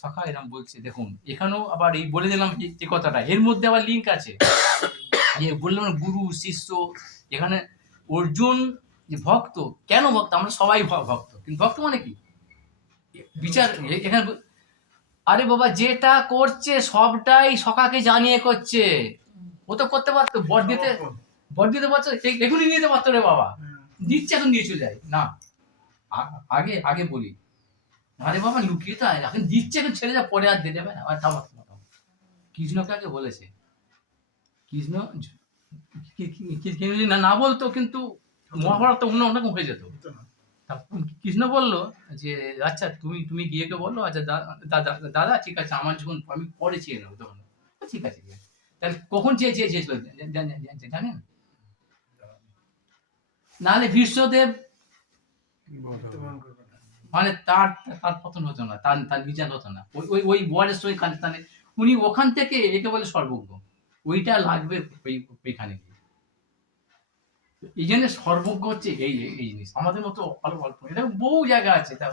সখা এরকম বলছে, দেখুন এখানেও আবার এই বলে দিলাম যে কথাটা, এর মধ্যে আবার লিঙ্ক আছে, যে বললাম না গুরু শিষ্য, এখানে অর্জুন যে ভক্ত, কেন ভক্ত, আমরা সবাই ভক্ত, কিন্তু ভক্ত মানে কি বিচার এখানে, আরে বাবা যেটা করছে সবটাই সখাকে জানিয়ে করছে, ও তো করতে পারতো, বর দিতে পারতো, এখনই নিতে পারতো রে বাবা, দিচ্ছে এখন দিয়ে চলে যায় না, আগে আগে বলি, আরে বাবা লুকিয়ে তো এখন দিচ্ছে, এখন ছেড়ে যা, পরে আর দিয়ে দেবে না, আর থামা, কৃষ্ণকে আগে বলেছে, কৃষ্ণ যদি না বলতো কিন্তু মহাভারত অন্য অন্যরকম হয়ে যেত, কৃষ্ণ বললো যে আচ্ছা তুমি তুমি গিয়েকে বললো, আচ্ছা দাদা ঠিক আছে, আমার যখন আমি পরে চেয়ে নেবো, তখন ঠিক আছে, তাহলে কখন চেয়েছিল জানেন, নাহলে ভীষ্মদেব মানে তার তার পতন হতো না, তার তার বিচার হতো না, ওই ওই বরের সই কানে, উনি ওখান থেকে একে বলে সর্বজ্ঞ, ওইটা লাগবে ওইখানে গিয়ে, এই জন্য সর্বজ্ঞ হচ্ছে এই এই জিনিস, আমাদের মতো অল্প অল্প, এটা বহু জায়গা আছে, তা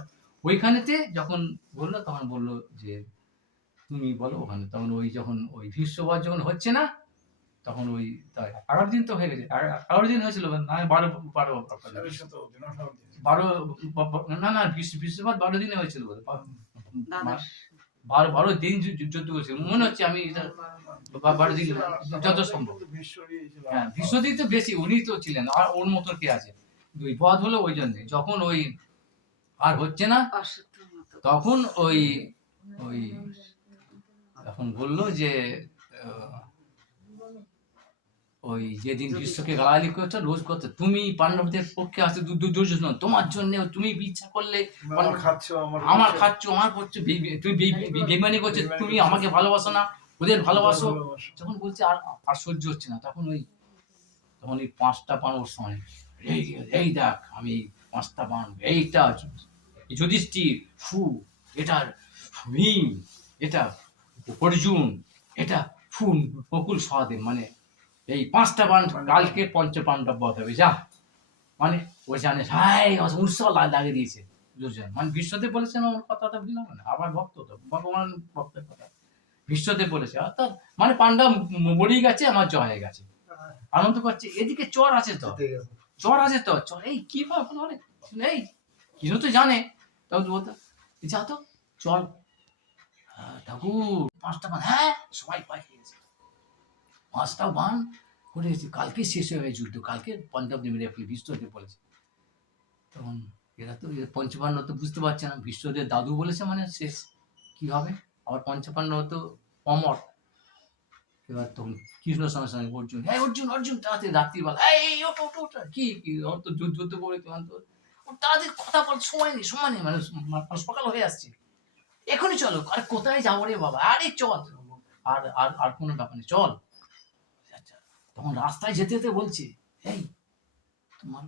ওইখানেতে যখন বললো, তখন বললো যে তুমি বলো ওখানে, তখন ওই যখন ওই ভীষ্মবধ যখন হচ্ছে না, তখন ওই 11 দিন তো হয়ে গেছে, 11 দিন হয়েছিল না, 12 না না, ভীষ্মবধ 12 দিনে হয়েছিল, 12 দিন যুদ্ধ করেছিল মনে হচ্ছে, আমি এটা 12 দিন যত সম্ভব, হ্যাঁ বিশ্বজিৎ তো বেশি, উনি তো ছিলেন, আর ওর মতো কে আছে, দুই পদ হলো, ওই জন্য যখন ওই আর হচ্ছে না, তখন ওই ওই তখন বললো যে ওই যেদিন বিশ্বকে গালাগালি করছো, রোজ করছো, তুমি পাণ্ডবদের পক্ষে আছে দুর্যোধন, তোমার জন্য তুমি ইচ্ছা করলে আমার খাচ্ছ, আমার করছো, তুমি বেইমানি করছো, তুমি আমাকে ভালোবাসো না, ওদের ভালোবাসো, যখন বলছে আর সহ্য হচ্ছে না, তখন ওই 5টা পান ওর সময়, এই দেখ আমি 5টা পান, এইটা যুধিষ্ঠির, এটা ভীম, এটা অর্জুন, এটা নকুল সহদেব, মানে এই 5টা পান, কালকে পঞ্চপাণ্ডব বধ হবে, যা মানে ও জানে হাই উৎসাহ লাগিয়ে দিয়েছে দুজন, মানে বিশ্বদেব বলেছেন আমার কথাটা বুঝলাম না, আবার ভক্ত তো ভগবান ভক্তের কথা বিশ্বদেব বলেছে, অর্থাৎ মানে পান্ডা মরেই গেছে, আমার জয় হয়ে গেছে, আনন্দ পাচ্ছে। এদিকে চর আছে তো, জিতে গেছে। চর আছে তো, চর এই কি ব্যাপার অনেক এই কিছু তো জানে, তখন তো বলতো যা তো চল, ঠাকুর 5টা বান, হ্যাঁ সবাই পাঠিয়ে গেছে 5টা বান করে কালকে শেষ হয়ে গেছে যুদ্ধ, কালকে পাঞ্জাব মেরে বিশ্বদেব বলেছে। তখন এরা তো পঞ্চপাণ্ড তো বুঝতে পারছে না, বিশ্বদেব দাদু বলেছে মানে শেষ, কি হবে, আবার পঞ্চপাণ্ড তো অমর। এবার তখন কৃষ্ণ সঙ্গে সঙ্গে অর্জুন, হ্যাঁ অর্জুন অর্জুন তাড়াতাড়ি রাত্রিবেলা, এই ওটা ওটা ওটা কি কি ওর তো যুদ্ধ করে ক্লান্ত, তাদের কথা বল সময় নেই মানে সকাল হয়ে আসছে, এখনই চলো, আরে কোথায় যাবো রে বাবা, আরে চল, আর আর আর কোনো ব্যাপার নেই চল। আচ্ছা, তখন রাস্তায় যেতে যেতে বলছে, এই তোমার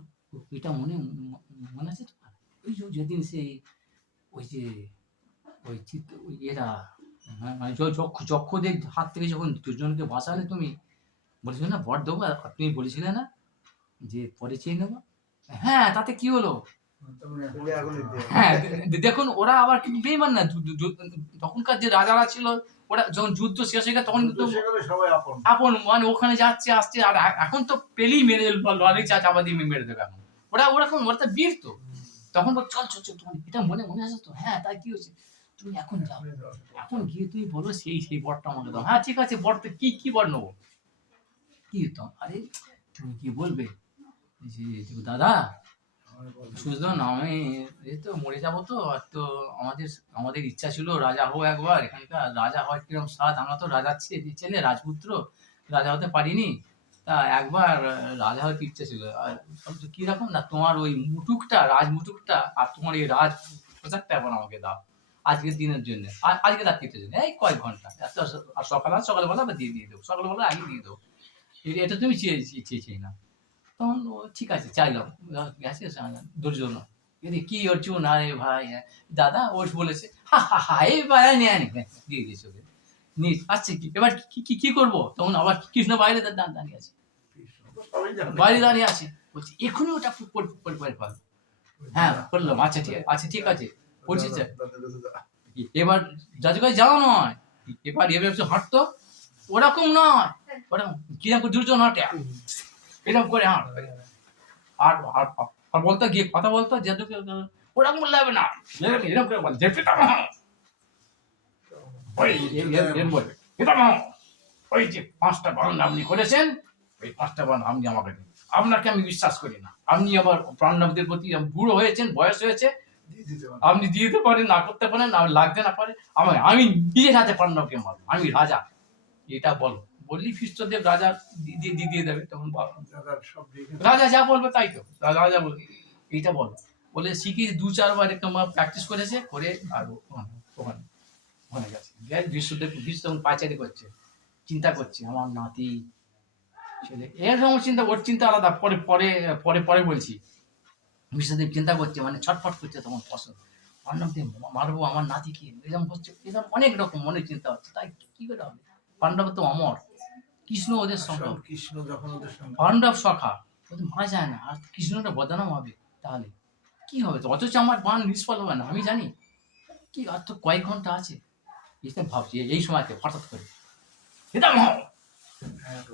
এটা মনে আছে তোমার, ওই যে যেদিন সেই ওই যে ওই চিত্ত ওই এরা মানে যক্ষদের হাত থেকে যখন দুজনকে বাঁচালে তুমি, বলেছিলে না বর দেবো, আর তুমি বলেছিলে না যে পরে চেয়ে নেবো, হ্যাঁ তাতে কি হলো, হ্যাঁ দেখুন ওরা আবার কিন্তু বেইমান না, তখনকার যে রাজারা ছিল ওরা যখন যুদ্ধ শেষ হয়ে গেছে তখন কিন্তু সবাই আপন। আপন মানে ওখানে যাচ্ছে আসছে, আর এখন তো পেলেই মেরে লরি চাপা দিয়ে মেরে দেবে এখন, ওরকম ওরা তো বীর তো, তখন বল চল চল চল তোমার এটা মনে আছে তো, হ্যাঁ তাই কি হয়েছে, তুমি এখন যাও, এখন গিয়ে তুমি বলো সেই বরটা আমাকে দাও, হ্যাঁ ঠিক আছে বর তো কি বর নেবো, কি তো আরে তুমি কি বলবে যে দাদা সুজন আমি এই তো মরে যাবো তো, আর তো আমাদের আমাদের ইচ্ছা ছিল রাজা হবো একবার, এখানকার রাজা হওয়ার কিরকম স্বাদ, আমরা তো রাজার ছেলে রাজপুত্র, রাজা হতে পারিনি, তা একবার রাজা হওয়ার ইচ্ছা ছিল, আর কিরকম না তোমার ওই মুটুকটা রাজ মুটুকটা আর তোমার এই রাজ পোশাকটা এখন আমাকে দাও আজকের দিনের জন্য, আজকে রাত্রিটার জন্য, এই কয়েক ঘন্টা এত, আর সকালবেলা আবার দিয়ে দেবো, সকালবেলা আগে দিয়ে দেবো, এটা তুমি চেয়েছি না, তখন ও ঠিক আছে চাইলাম, গেছে দুর্যোধন, এদি কি অর্জুন আরে ভাই, দাদা ও বলেছে হা হা হা এবার নিয়ে দিয়ে দিয়েছে ওকে, নিস আচ্ছা কি এবার কি করবো, তখন আবার কৃষ্ণ বাইরে দাঁড়িয়ে আছে, বাইরে দাঁড়িয়ে আছে, বলছি এখনই ওটা পরে পারো, হ্যাঁ বললাম আচ্ছা ঠিক আছে বলছি যে এবার যাদের কাছে যাওয়া নয়, এবার এবার হাঁটতো ওরকম নয়, ওরকম কিরকম দুর্যোধন হাঁটে এরকম করে হাঁট, আর আর আর বলতো গিয়ে কথা বলতো যে ওরকম বললে হবে না, এরকম করে বল যে ওই এটা ওই যে 5টা বান আপনি করেছেন, ওই 5টা বান আপনি আমাকে দিন, আপনাকে আমি বিশ্বাস করি না, আপনি আবার প্রাণনাথদের প্রতি বুড়ো হয়েছেন, বয়স হয়েছে, আপনি দিয়ে দিতে পারেন না করতে পারেন, আমি লাগতে না পারে আমি নিজের হাতে প্রাণনাথকে মারবো, আমি রাজা, এটা বলো, বললি খ্রিস্টদেব রাজা দিয়ে দেবে, তখন রাজা যা বলবে তাই তো, রাজা বলবে এইটা বলো, বলে শিখি 2-4 বার একটু প্র্যাকটিস করেছে করে, আর ওখানে ওখানে গেছে বিশ্বদেব তখন পাচারি করছে, চিন্তা করছে আমার নাতি ছেলে, এরকম চিন্তা, ওর চিন্তা আলাদা, পরে পরে পরে পরে বলছি, বিশ্বদেব চিন্তা করছে মানে ছটফট করছে তখন পছন্দ, পাণ্ডবদের মারবো আমার নাতিকে, এরকম হচ্ছে, এরকম অনেক রকম মনে চিন্তা হচ্ছে, তাই কি করে হবে, পাণ্ডব তো অমর, কৃষ্ণ ওদের সঙ্গে, কৃষ্ণ যখন ওদের সঙ্গে পাণ্ডব সখা, ওদের মারা যায় না, আর কৃষ্ণটা বদনাম হবে, তাহলে কি হবে, অথচ আমার বান নিষ্ফল হবে না, আমি জানি কি, আর তো কয়েক ঘন্টা আছে, এটা ভাবছি এই সময়তে হঠাৎ করে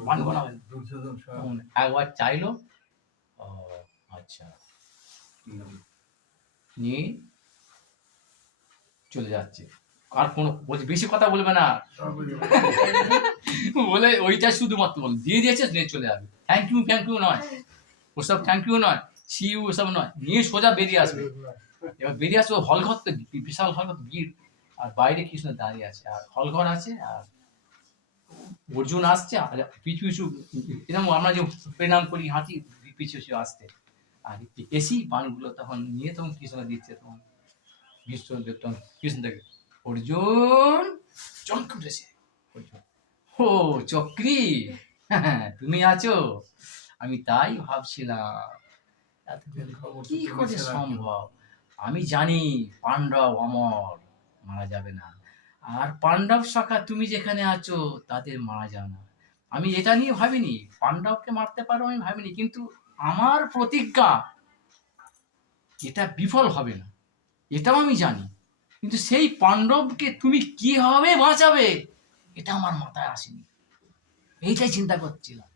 বান গোনা একবার চাইলো, ও আচ্ছা নিয়ে চলে যাচ্ছে, আর কোনো বলছে বেশি কথা বলবে না, বলে ওইটা শুধুমাত্র বল দিয়ে দিয়েছে নিয়ে চলে যাবে, থ্যাংক ইউ নয়, ওসব থ্যাংক ইউ নয়, সি ইউ ওসব নয়, নিয়ে সোজা বেরিয়ে আসবে, এবার বেরিয়ে আসবে, হলঘর তো বিশাল হলঘর ভিড়, আর বাইরে কৃষ্ণ দাঁড়িয়ে আছে, আর হলঘর আছে, আর অর্জুন আসছে, আর পিছু পিছু এরকম আমরা যে প্রণাম করি হাঁটি পিছু পিছু আসতে, আর এসি বানগুলো তখন নিয়ে তখন কৃষ্ণ দিচ্ছে, তখন বিশ্বদেব তখন কৃষ্ণ থেকে অর্জুন চমকে উঠেছে, অর্জুন ও চক্রী তুমি আছো, আমি তাই ভাবছিলাম কি করে সম্ভব, আমি জানি পাণ্ডব অমর, মারা যাবে না, আর পাণ্ডব সখা তুমি যেখানে আছো তাদের মারা যাবে না, আমি এটা নিয়ে ভাবিনি, পাণ্ডবকে মারতে পারো আমি ভাবিনি, কিন্তু আমার প্রতিজ্ঞা এটা বিফল হবে না, এটাও আমি জানি, কিন্তু সেই পাণ্ডবকে তুমি কিভাবে বাঁচাবে এটা আমার মাথায় আসেনি। এইটাই চিন্তা করছিলাম,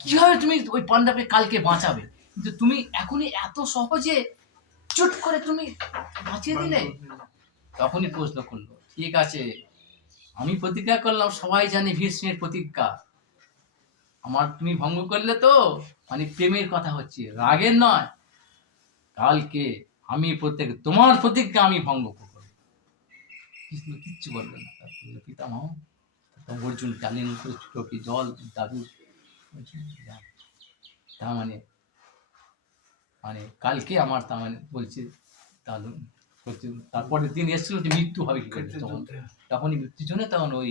কিভাবে তুমি ওই পাণ্ডবকে কালকে বাঁচাবে, কিন্তু তুমি এখনই এত সহজে চুট করে তুমি বাঁচিয়ে দিলে। তখনই প্রশ্ন করলো, ঠিক আছে আমি প্রতিজ্ঞা করলাম, সবাই জানে ভীষ্মের প্রতিজ্ঞা, আমার তুমি ভঙ্গ করলে তো, মানে প্রেমের কথা হচ্ছে, রাগের নয়, কালকে আমি তোমার প্রতিজ্ঞা আমি ভঙ্গ করবো। কৃষ্ণ কিচ্ছু বলবে না, তারপর বললো, পিতামহ, তখন অর্জুন কালীন করে চোখে জল দাদু, তার মানে মানে কালকে আমার, তার মানে বলছে দাদু, তারপরের দিন এসেছিল যে মৃত্যু হবে কি করে, তখন তখনই মৃত্যুর জন্য তখন ওই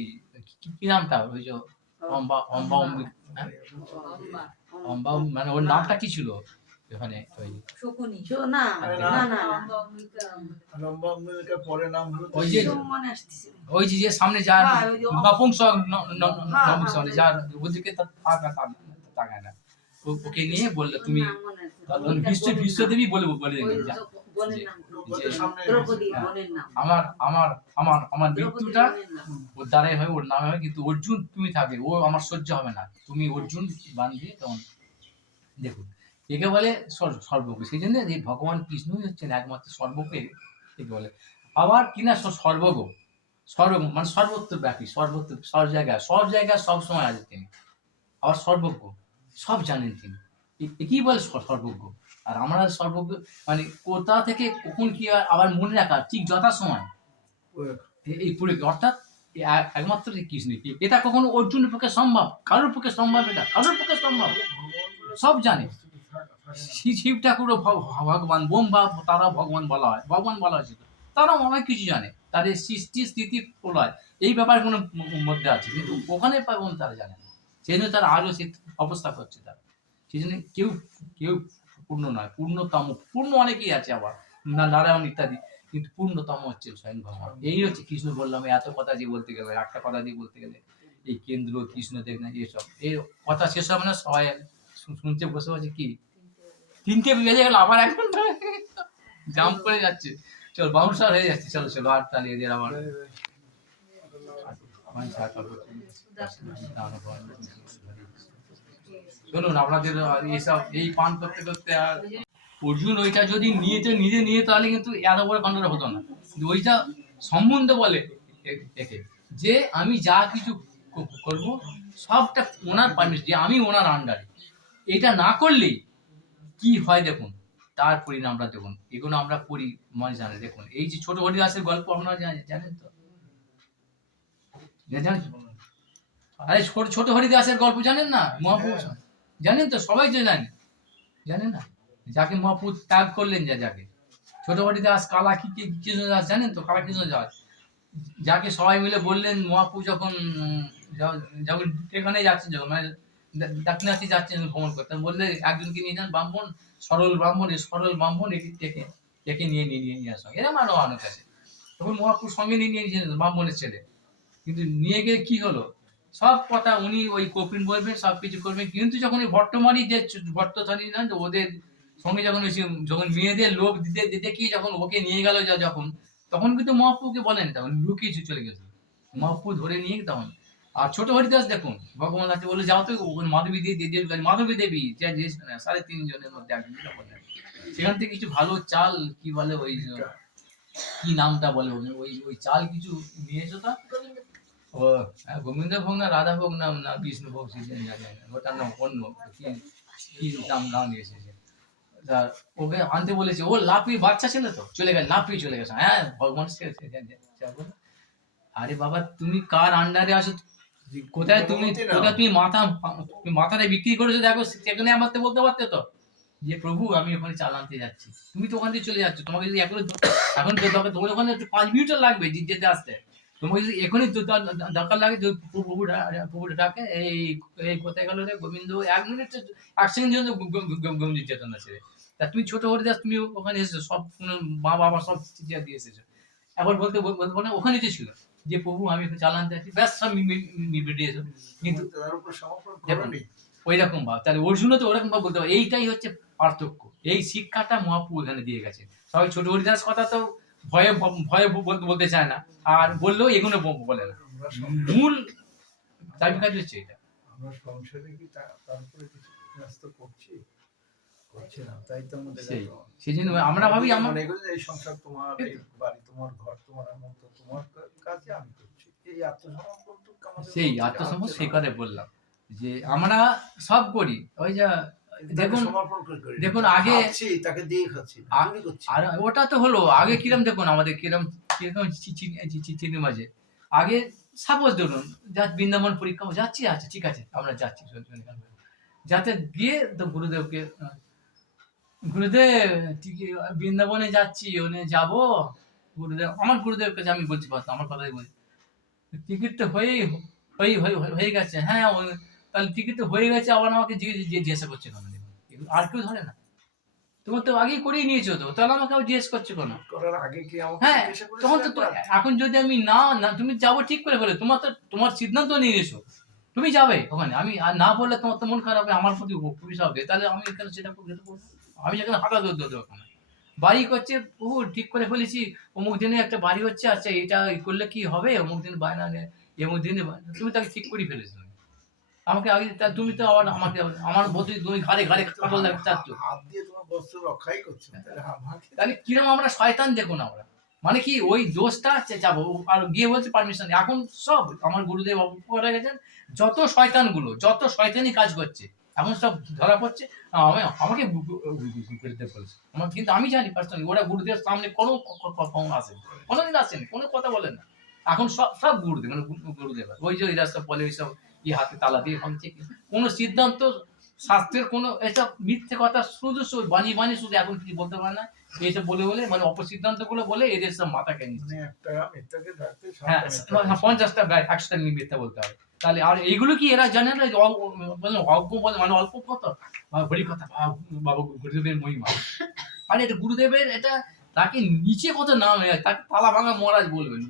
কি নামটা, ওই যে অম্বা অম্বা হ্যাঁ? অম্বা মানে ওর নামটা কি ছিল ওখানে, ওই ওই যে ওই যে সামনে যার নপুংসক যার ওদিকে তাকায় না, ওকে নিয়ে বললে তুমি বিশ্বদেবী বলে আমার আমার আমার আমার মৃত্যুটা ওর দ্বারাই হয়, ওর নামে হয়, কিন্তু অর্জুন তুমি থাকবে, ও আমার সহ্য হবে না, তুমি অর্জুন বান দিয়ে তখন দেখুন একে বলে সর্বজ্ঞ। সেই জন্য যে ভগবান কৃষ্ণই হচ্ছেন একমাত্র সর্বজ্ঞ একে বলে। আবার কিনা সর্বজ্ঞ, সর্ব মানে সর্বত্র ব্যাপী, সর্বত্র সব জায়গায় সব সময় আছে তিনি। আবার সর্বজ্ঞ, সব জানেন তিনি, একই বলে সর্বজ্ঞ। আর আমরা সর্বজ্ঞ মানে কোথা থেকে কখন কি আবার মনে রাখা ঠিক যথা সময় এই পুরো, অর্থাৎ একমাত্র কৃষ্ণ। এটা কখনো অর্জুনের পক্ষে সম্ভব, কারোর পক্ষে সম্ভব, এটা কারোর পক্ষে সম্ভব, সব জানে। শিব ঠাকুরও ভগবান, বোম বা তারা ভগবান বলা হয়, ভগবান বলা হয়েছে, তারাও অনেক কিছু জানে, তাদের সৃষ্টি স্থিতি প্রলয় এই ব্যাপারগুলো মধ্যে আছে, কিন্তু ওখানে পাবেন তারা জানে না, সেই জন্য তারা আরো সে অবস্থা করছে তারা। সেই জন্য কেউ কেউ পূর্ণ নয়, পূর্ণতম, পূর্ণ অনেকেই আছে আবার নারায়ণ ইত্যাদি, কিন্তু পূর্ণতম হচ্ছে স্বয়ং ভগবান। এই হচ্ছে কৃষ্ণ। বললাম এত কথা দিয়ে বলতে গেলে, একটা কথা দিয়ে বলতে গেলে এই কেন্দ্র কৃষ্ণ দেখ না, এসব এই কথা শেষ হবে না, সবাই শুনতে বসে আছে কি 3টে বেজে গেল, আবার 1 ঘন্টা জাম্প করে যাচ্ছে, চল বাউন্সার হয়ে যাচ্ছে, চলো চলো আর চালিয়ে দিয়ে আবার শুনুন আপনাদের এইসব এই পান করতে করতে। আর অর্জুন ওইটা যদি নিজে নিয়ে তাহলে কিন্তু এত বড় কাণ্ডটা হতো না, কিন্তু ওইটা সম্বন্ধে বলে একে যে আমি যা কিছু করব সবটা ওনার পারমিশন, যে আমি ওনার আন্ডারে, এটা না করলেই কি হয় দেখুন, তার পরিণামটা দেখুন। এগুলো আমরা পড়ি মানে জানে, দেখুন এই যে ছোট হরিদাসের গল্প আপনারা জানেন তো, জানেন? আরে ছোট হরিদাসের গল্প জানেন না, মহাপুরুষ জানেন তো, সবাই তো জানেন না, যাকে মহাপুরুষ ত্যাগ করলেন, যাকে ছোট হরিদাস, কালা কৃষ্ণ দাস, জানেন তো কালা কৃষ্ণ দাস, যাকে সবাই মিলে বললেন মহাপুরুষ যখন যখন এখানে যাচ্ছেন, যখন মানে দাক্ষিণাত্যে যাচ্ছেন ভ্রমণ করতে, বললে একজনকে নিয়ে যান, ব্রাহ্মণ, সরল ব্রাহ্মণ, এই সরল ব্রাহ্মণ একে নিয়ে আসা, এরকম আরো অনেক আছে। তখন মহাপুরুষ সঙ্গে নিয়ে নিয়েছিলেন ব্রাহ্মণের ছেলে, কিন্তু নিয়ে গিয়ে কি হলো, সব কথা উনি ওই কপিন বলবেন, সবকিছু করবেন, কিন্তু যখন ওই ভট্টমারি যে ভট্টচারী না, ওদের সঙ্গে যখন মেয়েদের লোভ দিতে দিতে কি যখন ওকে নিয়ে গেল যখন, তখন কিন্তু মহাপ্রভুকে বলেন, তখন লুকিয়ে চলে গেছে মহাপ্রভু ধরে নিয়ে তখন। আর ছোট হরিদাস দেখুন, ভগবান আছে বলে যাও তো মাধবী দেবী যে 3.5 জনের মধ্যে একজন বললেন, সেখান থেকে কিছু ভালো চাল কি বলে ওই কি নামটা বলে, ওই ওই চাল কিছু নিয়ে এসো তা, ও গোবিন্দ ভোগ না রাধা ভোগ নাম না বিষ্ণু ভোগ, ওটা না অন্য কি নাম নিয়ে এসেছে, ওকে আনতে বলেছে, ও লাফিয়ে বাচ্চা ছিল তো চলে গেছে, লাফিয়ে চলে গেছে, হ্যাঁ ভগবান। আরে বাবা তুমি কার আন্ডারে আছো, কোথায় তুমি মাথাটা বিক্রি করেছো, দেখো সেখানে আমার তো বলতে পারতে তো যে প্রভু আমি ওখানে চাল আনতে যাচ্ছি, তুমি তো ওখান থেকে চলে যাচ্ছ, তোমাকে যদি এখন তোমার ওখানে 5 মিনিট লাগবে যেতে আসতে, তোমাকে যদি এখনই দরকার লাগে, প্রভু ডাকে এই কোথায় গেল রে গোবিন্দ, 1 মিনিট 1 সেকেন্ড জন্য গোবিন্দ যেত না ছেড়ে, তা তুমি ছোট হরিদাস তুমি ওখানে এসেছো, সব মা বাবা সব চিঠিয়া দিয়ে এসেছো, একবার বলতে বলে ওখানে যে ছিল যে প্রভু আমি একটু চাল আনতে যাচ্ছি, ব্যাস সব মিটিয়েছো, কিন্তু ওই রকম ভাব, তাহলে অর্জুনও তো ওরকম ভাব বলতে পারে। এইটাই হচ্ছে পার্থক্য, এই শিক্ষাটা মহাপ্রভু এখানে দিয়ে গেছে। সবাই ছোট হরিদাস কথা তো ভয়ে ভয়ে বলতে চায় না, আর বললেও এগুলো বলে না। আমরা মূল দাবিকাজ হচ্ছে এটা। আমরা সংসারে কি তারপরে কিছু ব্যস্ত করছি না, তাই তো আমাদের সেই জন্য আমরা ভাবি মনে করি যে এই সংসার তোমার, এই বাড়ি তোমার, ঘর তোমার, এমন তো তোমার কাজে আমি করছি, এই আত্মসমর্পণটুকু আমাদের সেই আত্মসমর্পণ, সেই কথা বললাম যে আমরা সব করি। ওই যা দেখুন, দেখুন আগে তাকে দিয়ে খাচ্ছি, আর ওটা তো হলো আগে কিরম, দেখুন আমাদের কিরম কিরকম চিনি মাঝে আগে সাপোজ ধরুন বৃন্দাবন পরীক্ষা যাচ্ছি, আচ্ছা ঠিক আছে আমরা যাচ্ছি, যাতে গিয়ে তো গুরুদেবকে, গুরুদেব বৃন্দাবনে যাচ্ছি, ওনে যাবো, গুরুদেব আমার গুরুদেবের কাছে আমি বলছি, কথা আমার কথাই বলছি, টিকিট তো হয়ে গেছে, হ্যাঁ তাহলে টিকিট তো হয়ে গেছে, আবার আমাকে জিজ্ঞাসা করছে কেন? আর কেউ ধরে না, তোমার তো আগেই করেই নিয়েছো, তো তাহলে আমাকে আবার জিজ্ঞেস করছো কেন? হ্যাঁ, তখন তো এখন যদি আমি না তুমি যাবো ঠিক করে বলে, তোমার সিদ্ধান্ত নিয়ে নিয়েছো, তুমি যাবে ওখানে, আমি আর না বললে তোমার তো মন খারাপ হবে, আমার প্রতি অভিশাপ হবে, তাহলে আমি এখানে সেটা করবো, আমি সেখানে হাঁটা দৌড় ওখানে বাড়ি করছে, ও ঠিক করে ফেলেছি অমুক দিনে একটা বাড়ি হচ্ছে, আচ্ছা এটা করলে কি হবে, অমুক দিন বায়না এমুক দিনে, তুমি তাকে ঠিক করে ফেলেছো, আমাকে আগে তুমি তো আবার আমাকে আমার বলতে তুমি ঘাড়ে ঘাড়ে কাপড় লাগতে চাচ্ছ, তাহলে কিরম আমরা শয়তান দেখুন আমরা, মানে কি ওই দোষটা যাবো আর গিয়ে বলছে পারমিশন। এখন সব আমার গুরুদেব অপরে গেছেন, যত শয়তানগুলো যত শয়তানি কাজ করছে এখন সব ধরা পড়ছে, আমাকে গুরুদেব বলছে আমার, কিন্তু আমি জানি পার্সোনালি ওরা গুরুদেবের সামনে কোনো আসেনি, কোনোদিন আসেনি, কোনো কথা বলেন না, এখন সব গুরুদেব, মানে গুরুদেব ওই যে এরা সব বলে ওইসব কি হাতে তালা দিয়ে ভাঙছে, কোনো সিদ্ধান্ত শাস্ত্রের কোনো এসব মিথ্যে কথা শুধু বানিয়ে শুধু এখন কিছু বলতে পারে না, এইসব বলে মানে অপসিদ্ধান্ত গুলো বলে এদের সব মাথা কেন নিচ্ছে। হ্যাঁ, 50টা 100টা মিথ্যা বলতে হবে, তাহলে আর এইগুলো কি এরা জানে না? অল্প বলে মানে অল্প কথা, বলি কথা, বাবা গুরুদেবের মহিমা, মানে এটা গুরুদেবের, এটা তাকে নিচে কত নাম হয়ে যায়, তাকে তালা ভাঙা মহারাজ বলবেন,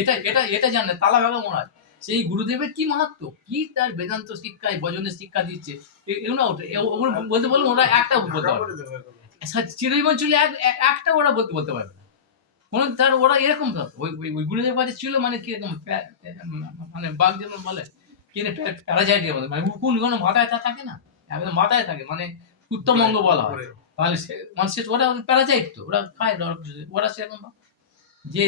এটা এটা এটা জানে তালা ভাঙা মহারাজ, সেই গুরুদেবের কি মাহাত্ম, কি তার বেদান্ত শিক্ষায় ভজনের শিক্ষা দিচ্ছে, এগুলো বলতে বলুন ওরা একটা বলতে পারবে, চিরজীবন চলে একটা ওরা বলতে পারবে না, কোনো তার ওরা এরকম ওই গুরুদেব কাছে ছিল, মানে কি এরকম মানে বাঘ যেমন বলে কি প্যারাজাইট বলে, মানে কোন কোনো মাথায় থাকে না, একদম মাথায় থাকে, মানে উত্তমঙ্গ বলা হয়, তাহলে মানুষের ওরা প্যারাজাইট, তো ওরা খায়, ওরা সেরকম যে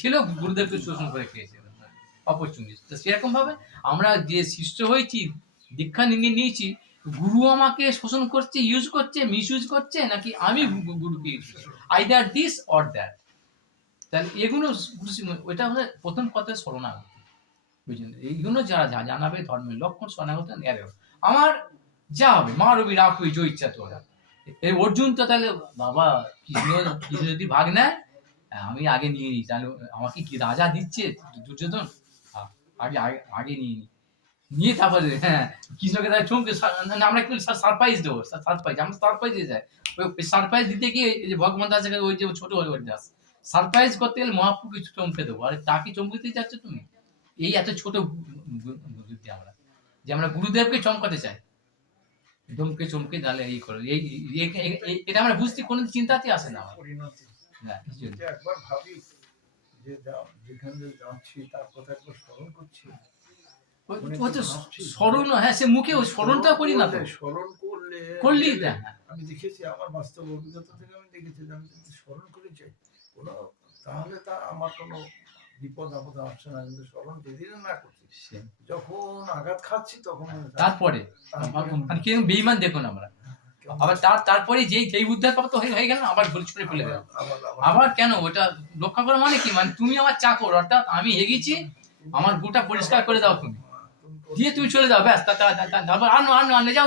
ছিল গুরুদেবকে শোষণ করে খেয়েছে অপরচুনিটি, তো সেরকম ভাবে আমরা যে শিষ্য হয়েছি, দীক্ষা নিয়েছি, গুরু আমাকে শোষণ করছে, ইউজ করছে, মিস ইউজ করছে, নাকি আমি গুরুকে ইউজ করছি, আইদার দিস অর দ্যাট, তাহলে এগুলো ওইটা হচ্ছে প্রথম কথা, শরণাগতি, বুঝলেন? এইগুলো যারা জানাবে ধর্মের লক্ষণ শরণাগত, আমার যা হবে মা রবি রাখবি যে ইচ্ছা তোরা, এই অর্জুন তো তাহলে বাবা কৃষ্ণ যদি ভাগ নেয়, আমি আগে নিয়ে নিই, তাহলে আমাকে কি রাজা দিচ্ছে দুর্যোধন, আগে আগে আগে নিয়ে তারপরে হ্যাঁ কৃষ্ণকে তাহলে চমকে, আমরা একটু সারপ্রাইজ দেবো, সারপ্রাইজ আমরা সারপ্রাইজ দিয়ে যায়, ওই সারপ্রাইজ দিতে গিয়ে এই যে ভগবান দাস, ওই যে ছোট দাস সারপ্রাইজ করতে গেলে মহাপ্রভু কিছু চমকে দেবো, আরে তাকে চমকে দিতে যাচ্ছ তুমি, এই এত ছোট বুদ্ধি আমরা, যে আমরা গুরুদেবকে চমকাতে চাই, চমকে তাহলে এই করো, এটা আমরা বুঝতে কোনো চিন্তাতে আসে না, একবার ভাবি যে যেখানে যাচ্ছি তার কথা একবার স্মরণ করছি, স্মরণ, হ্যাঁ সে মুখে স্মরণটা করি না, তো স্মরণ করলেই আমি দেখেছি, আমার বাস্তব অভিজ্ঞতা থেকে আমি দেখেছি, আমি যদি স্মরণ করে যাই কোনো, তাহলে তা আমার কোনো বিপদ আপদ আসছে না, কিন্তু স্মরণ যেদিন না করছি, যখন আঘাত খাচ্ছি তখন তারপরে কিরকম বেঈমান দেখুন আমরা, আবার তারপরে যেই উদ্ধার প্রাপ্ত হয়ে গেল আবার ভুল ছুড়ে ফেলে গেল, আবার কেন ওটা রক্ষা করা, মানে কি, মানে তুমি আমার চাকর, অর্থাৎ আমি হেগেছি, আমার গোটা পরিষ্কার করে দাও তুমি, দিয়ে তুমি চলে যাও, ব্যাস তারপর আনো যাও,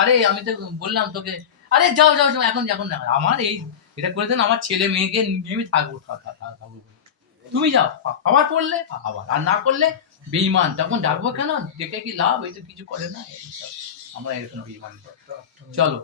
আরে আমি তো বললাম তোকে, আরে যাও এখন না, আমার এই এটা করে দেন, আমার ছেলে মেয়েকে নিয়ে আমি থাকবো, তুমি যাও, আবার পড়লে আবার, আর না করলে বেঈমান, তখন ডাকবো কেন, দেখে কি লাভ, এই তো কিছু করে না, আমরা এরকম বেঈমান, চলো।